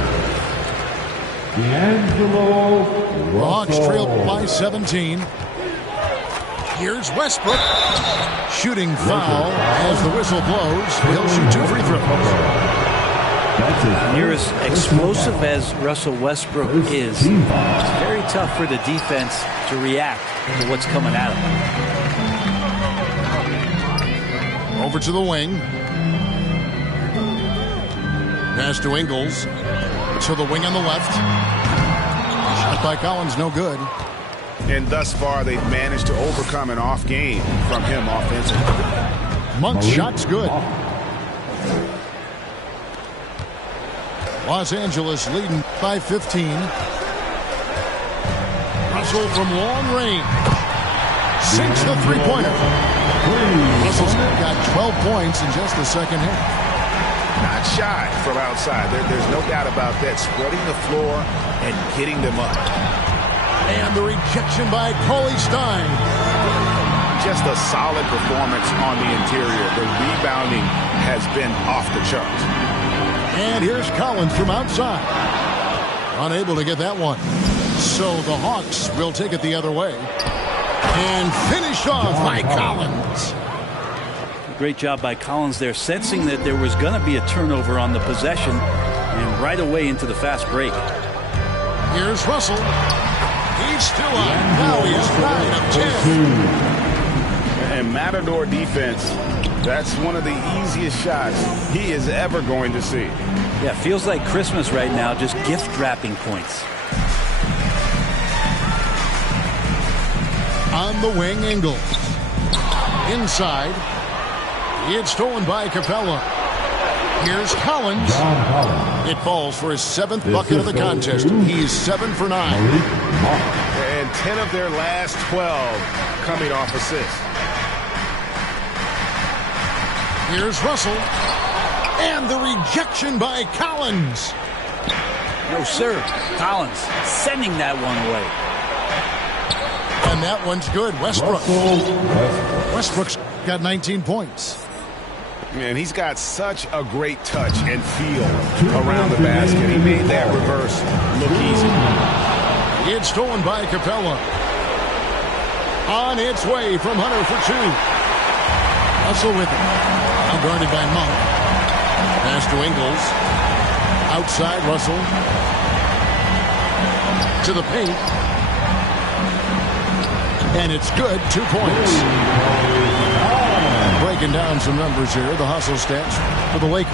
D'Angelo Hawks Russell. trailed by 17. Here's Westbrook. Shooting foul as the whistle blows. He'll shoot 2 free throws. When you're as explosive as Russell Westbrook is, it's very tough for the defense to react to what's coming at him. Over to the wing. Pass to Ingles. To the wing on the left. Shot by Collins, no good. And thus far, they've managed to overcome an off game from him offensively. Monk's shot's good. Los Angeles leading by 15. Russell from long range. Sinks the three-pointer. Russell's got 12 points in just the second half. Not shy from outside. There's no doubt about that. Spreading the floor and getting them up. And the rejection by Cauley Stein. Just a solid performance on the interior. The rebounding has been off the charts. And here's Collins from outside. Unable to get that one. So the Hawks will take it the other way. And finish off by Collins. Great job by Collins there, sensing that there was going to be a turnover on the possession and right away into the fast break. Here's Russell. He's still on. Now he is 9 of 10. And Matador defense, that's one of the easiest shots he is ever going to see. Yeah, feels like Christmas right now, just gift wrapping points. On the wing, Ingles. Inside. It's stolen by Capella. Here's Collins. It falls for his 7th bucket of the contest. He's 7 for 9. And 10 of their last 12 coming off assists. Here's Russell. And the rejection by Collins. No, sir. Collins sending that one away. And that one's good. Westbrook's got 19 points. Man, he's got such a great touch and feel around the basket. He made that reverse look easy. It's stolen by Capella. On its way from Hunter for 2. Russell with it. Now guarded by Monk. Pass to Ingles. Outside Russell. To the paint. And it's good. 2 points. Breaking down some numbers here. The hustle stats for the Lakers.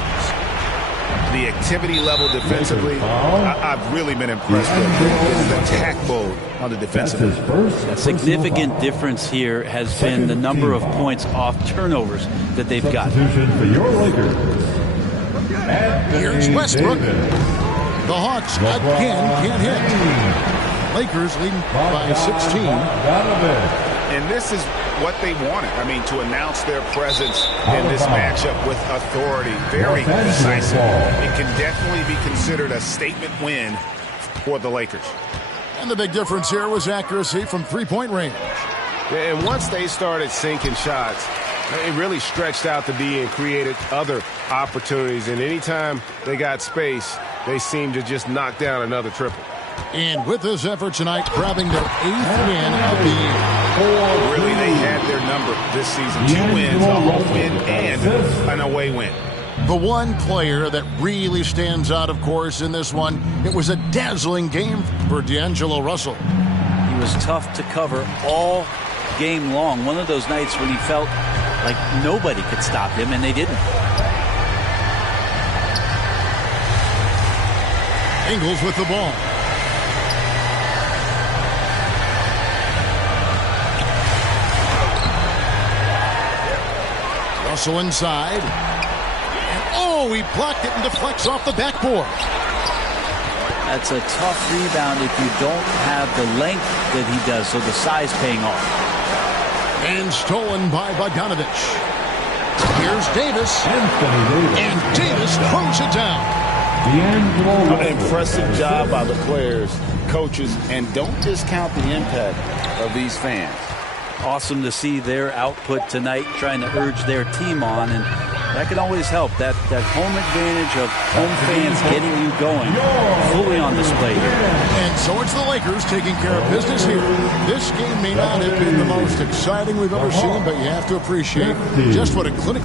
The activity level defensively, I've really been impressed with. This is attack mode on the defensive end. A significant difference here has been the number of points off turnovers that they've got. Here's Westbrook. The Hawks again can't hit. Lakers leading by 16. And this is what they wanted. I mean, to announce their presence in this matchup with authority, very decisive. It can definitely be considered a statement win for the Lakers. And the big difference here was accuracy from three-point range. And once they started sinking shots, it really stretched out the D and created other opportunities. And anytime they got space, they seemed to just knock down another triple. And with this effort tonight, grabbing their 8th win of the year. Really, they had their number this season. 2 wins, a home win, and an away win. The one player that really stands out, of course, in this one, it was a dazzling game for D'Angelo Russell. He was tough to cover all game long. One of those nights when he felt like nobody could stop him, and they didn't. Ingles with the ball. Russell inside. And oh, he blocked it and deflects off the backboard. That's a tough rebound if you don't have the length that he does, so the size paying off. And stolen by Bogdanovich. Here's Davis. And Davis throws it down. Impressive job by the players, coaches, and don't discount the impact of these fans. Awesome to see their output tonight, trying to urge their team on, and that can always help. That home advantage of home fans getting you going fully on display here. And so it's the Lakers taking care of business here. This game may not have been the most exciting we've ever seen, but you have to appreciate just what a clinic.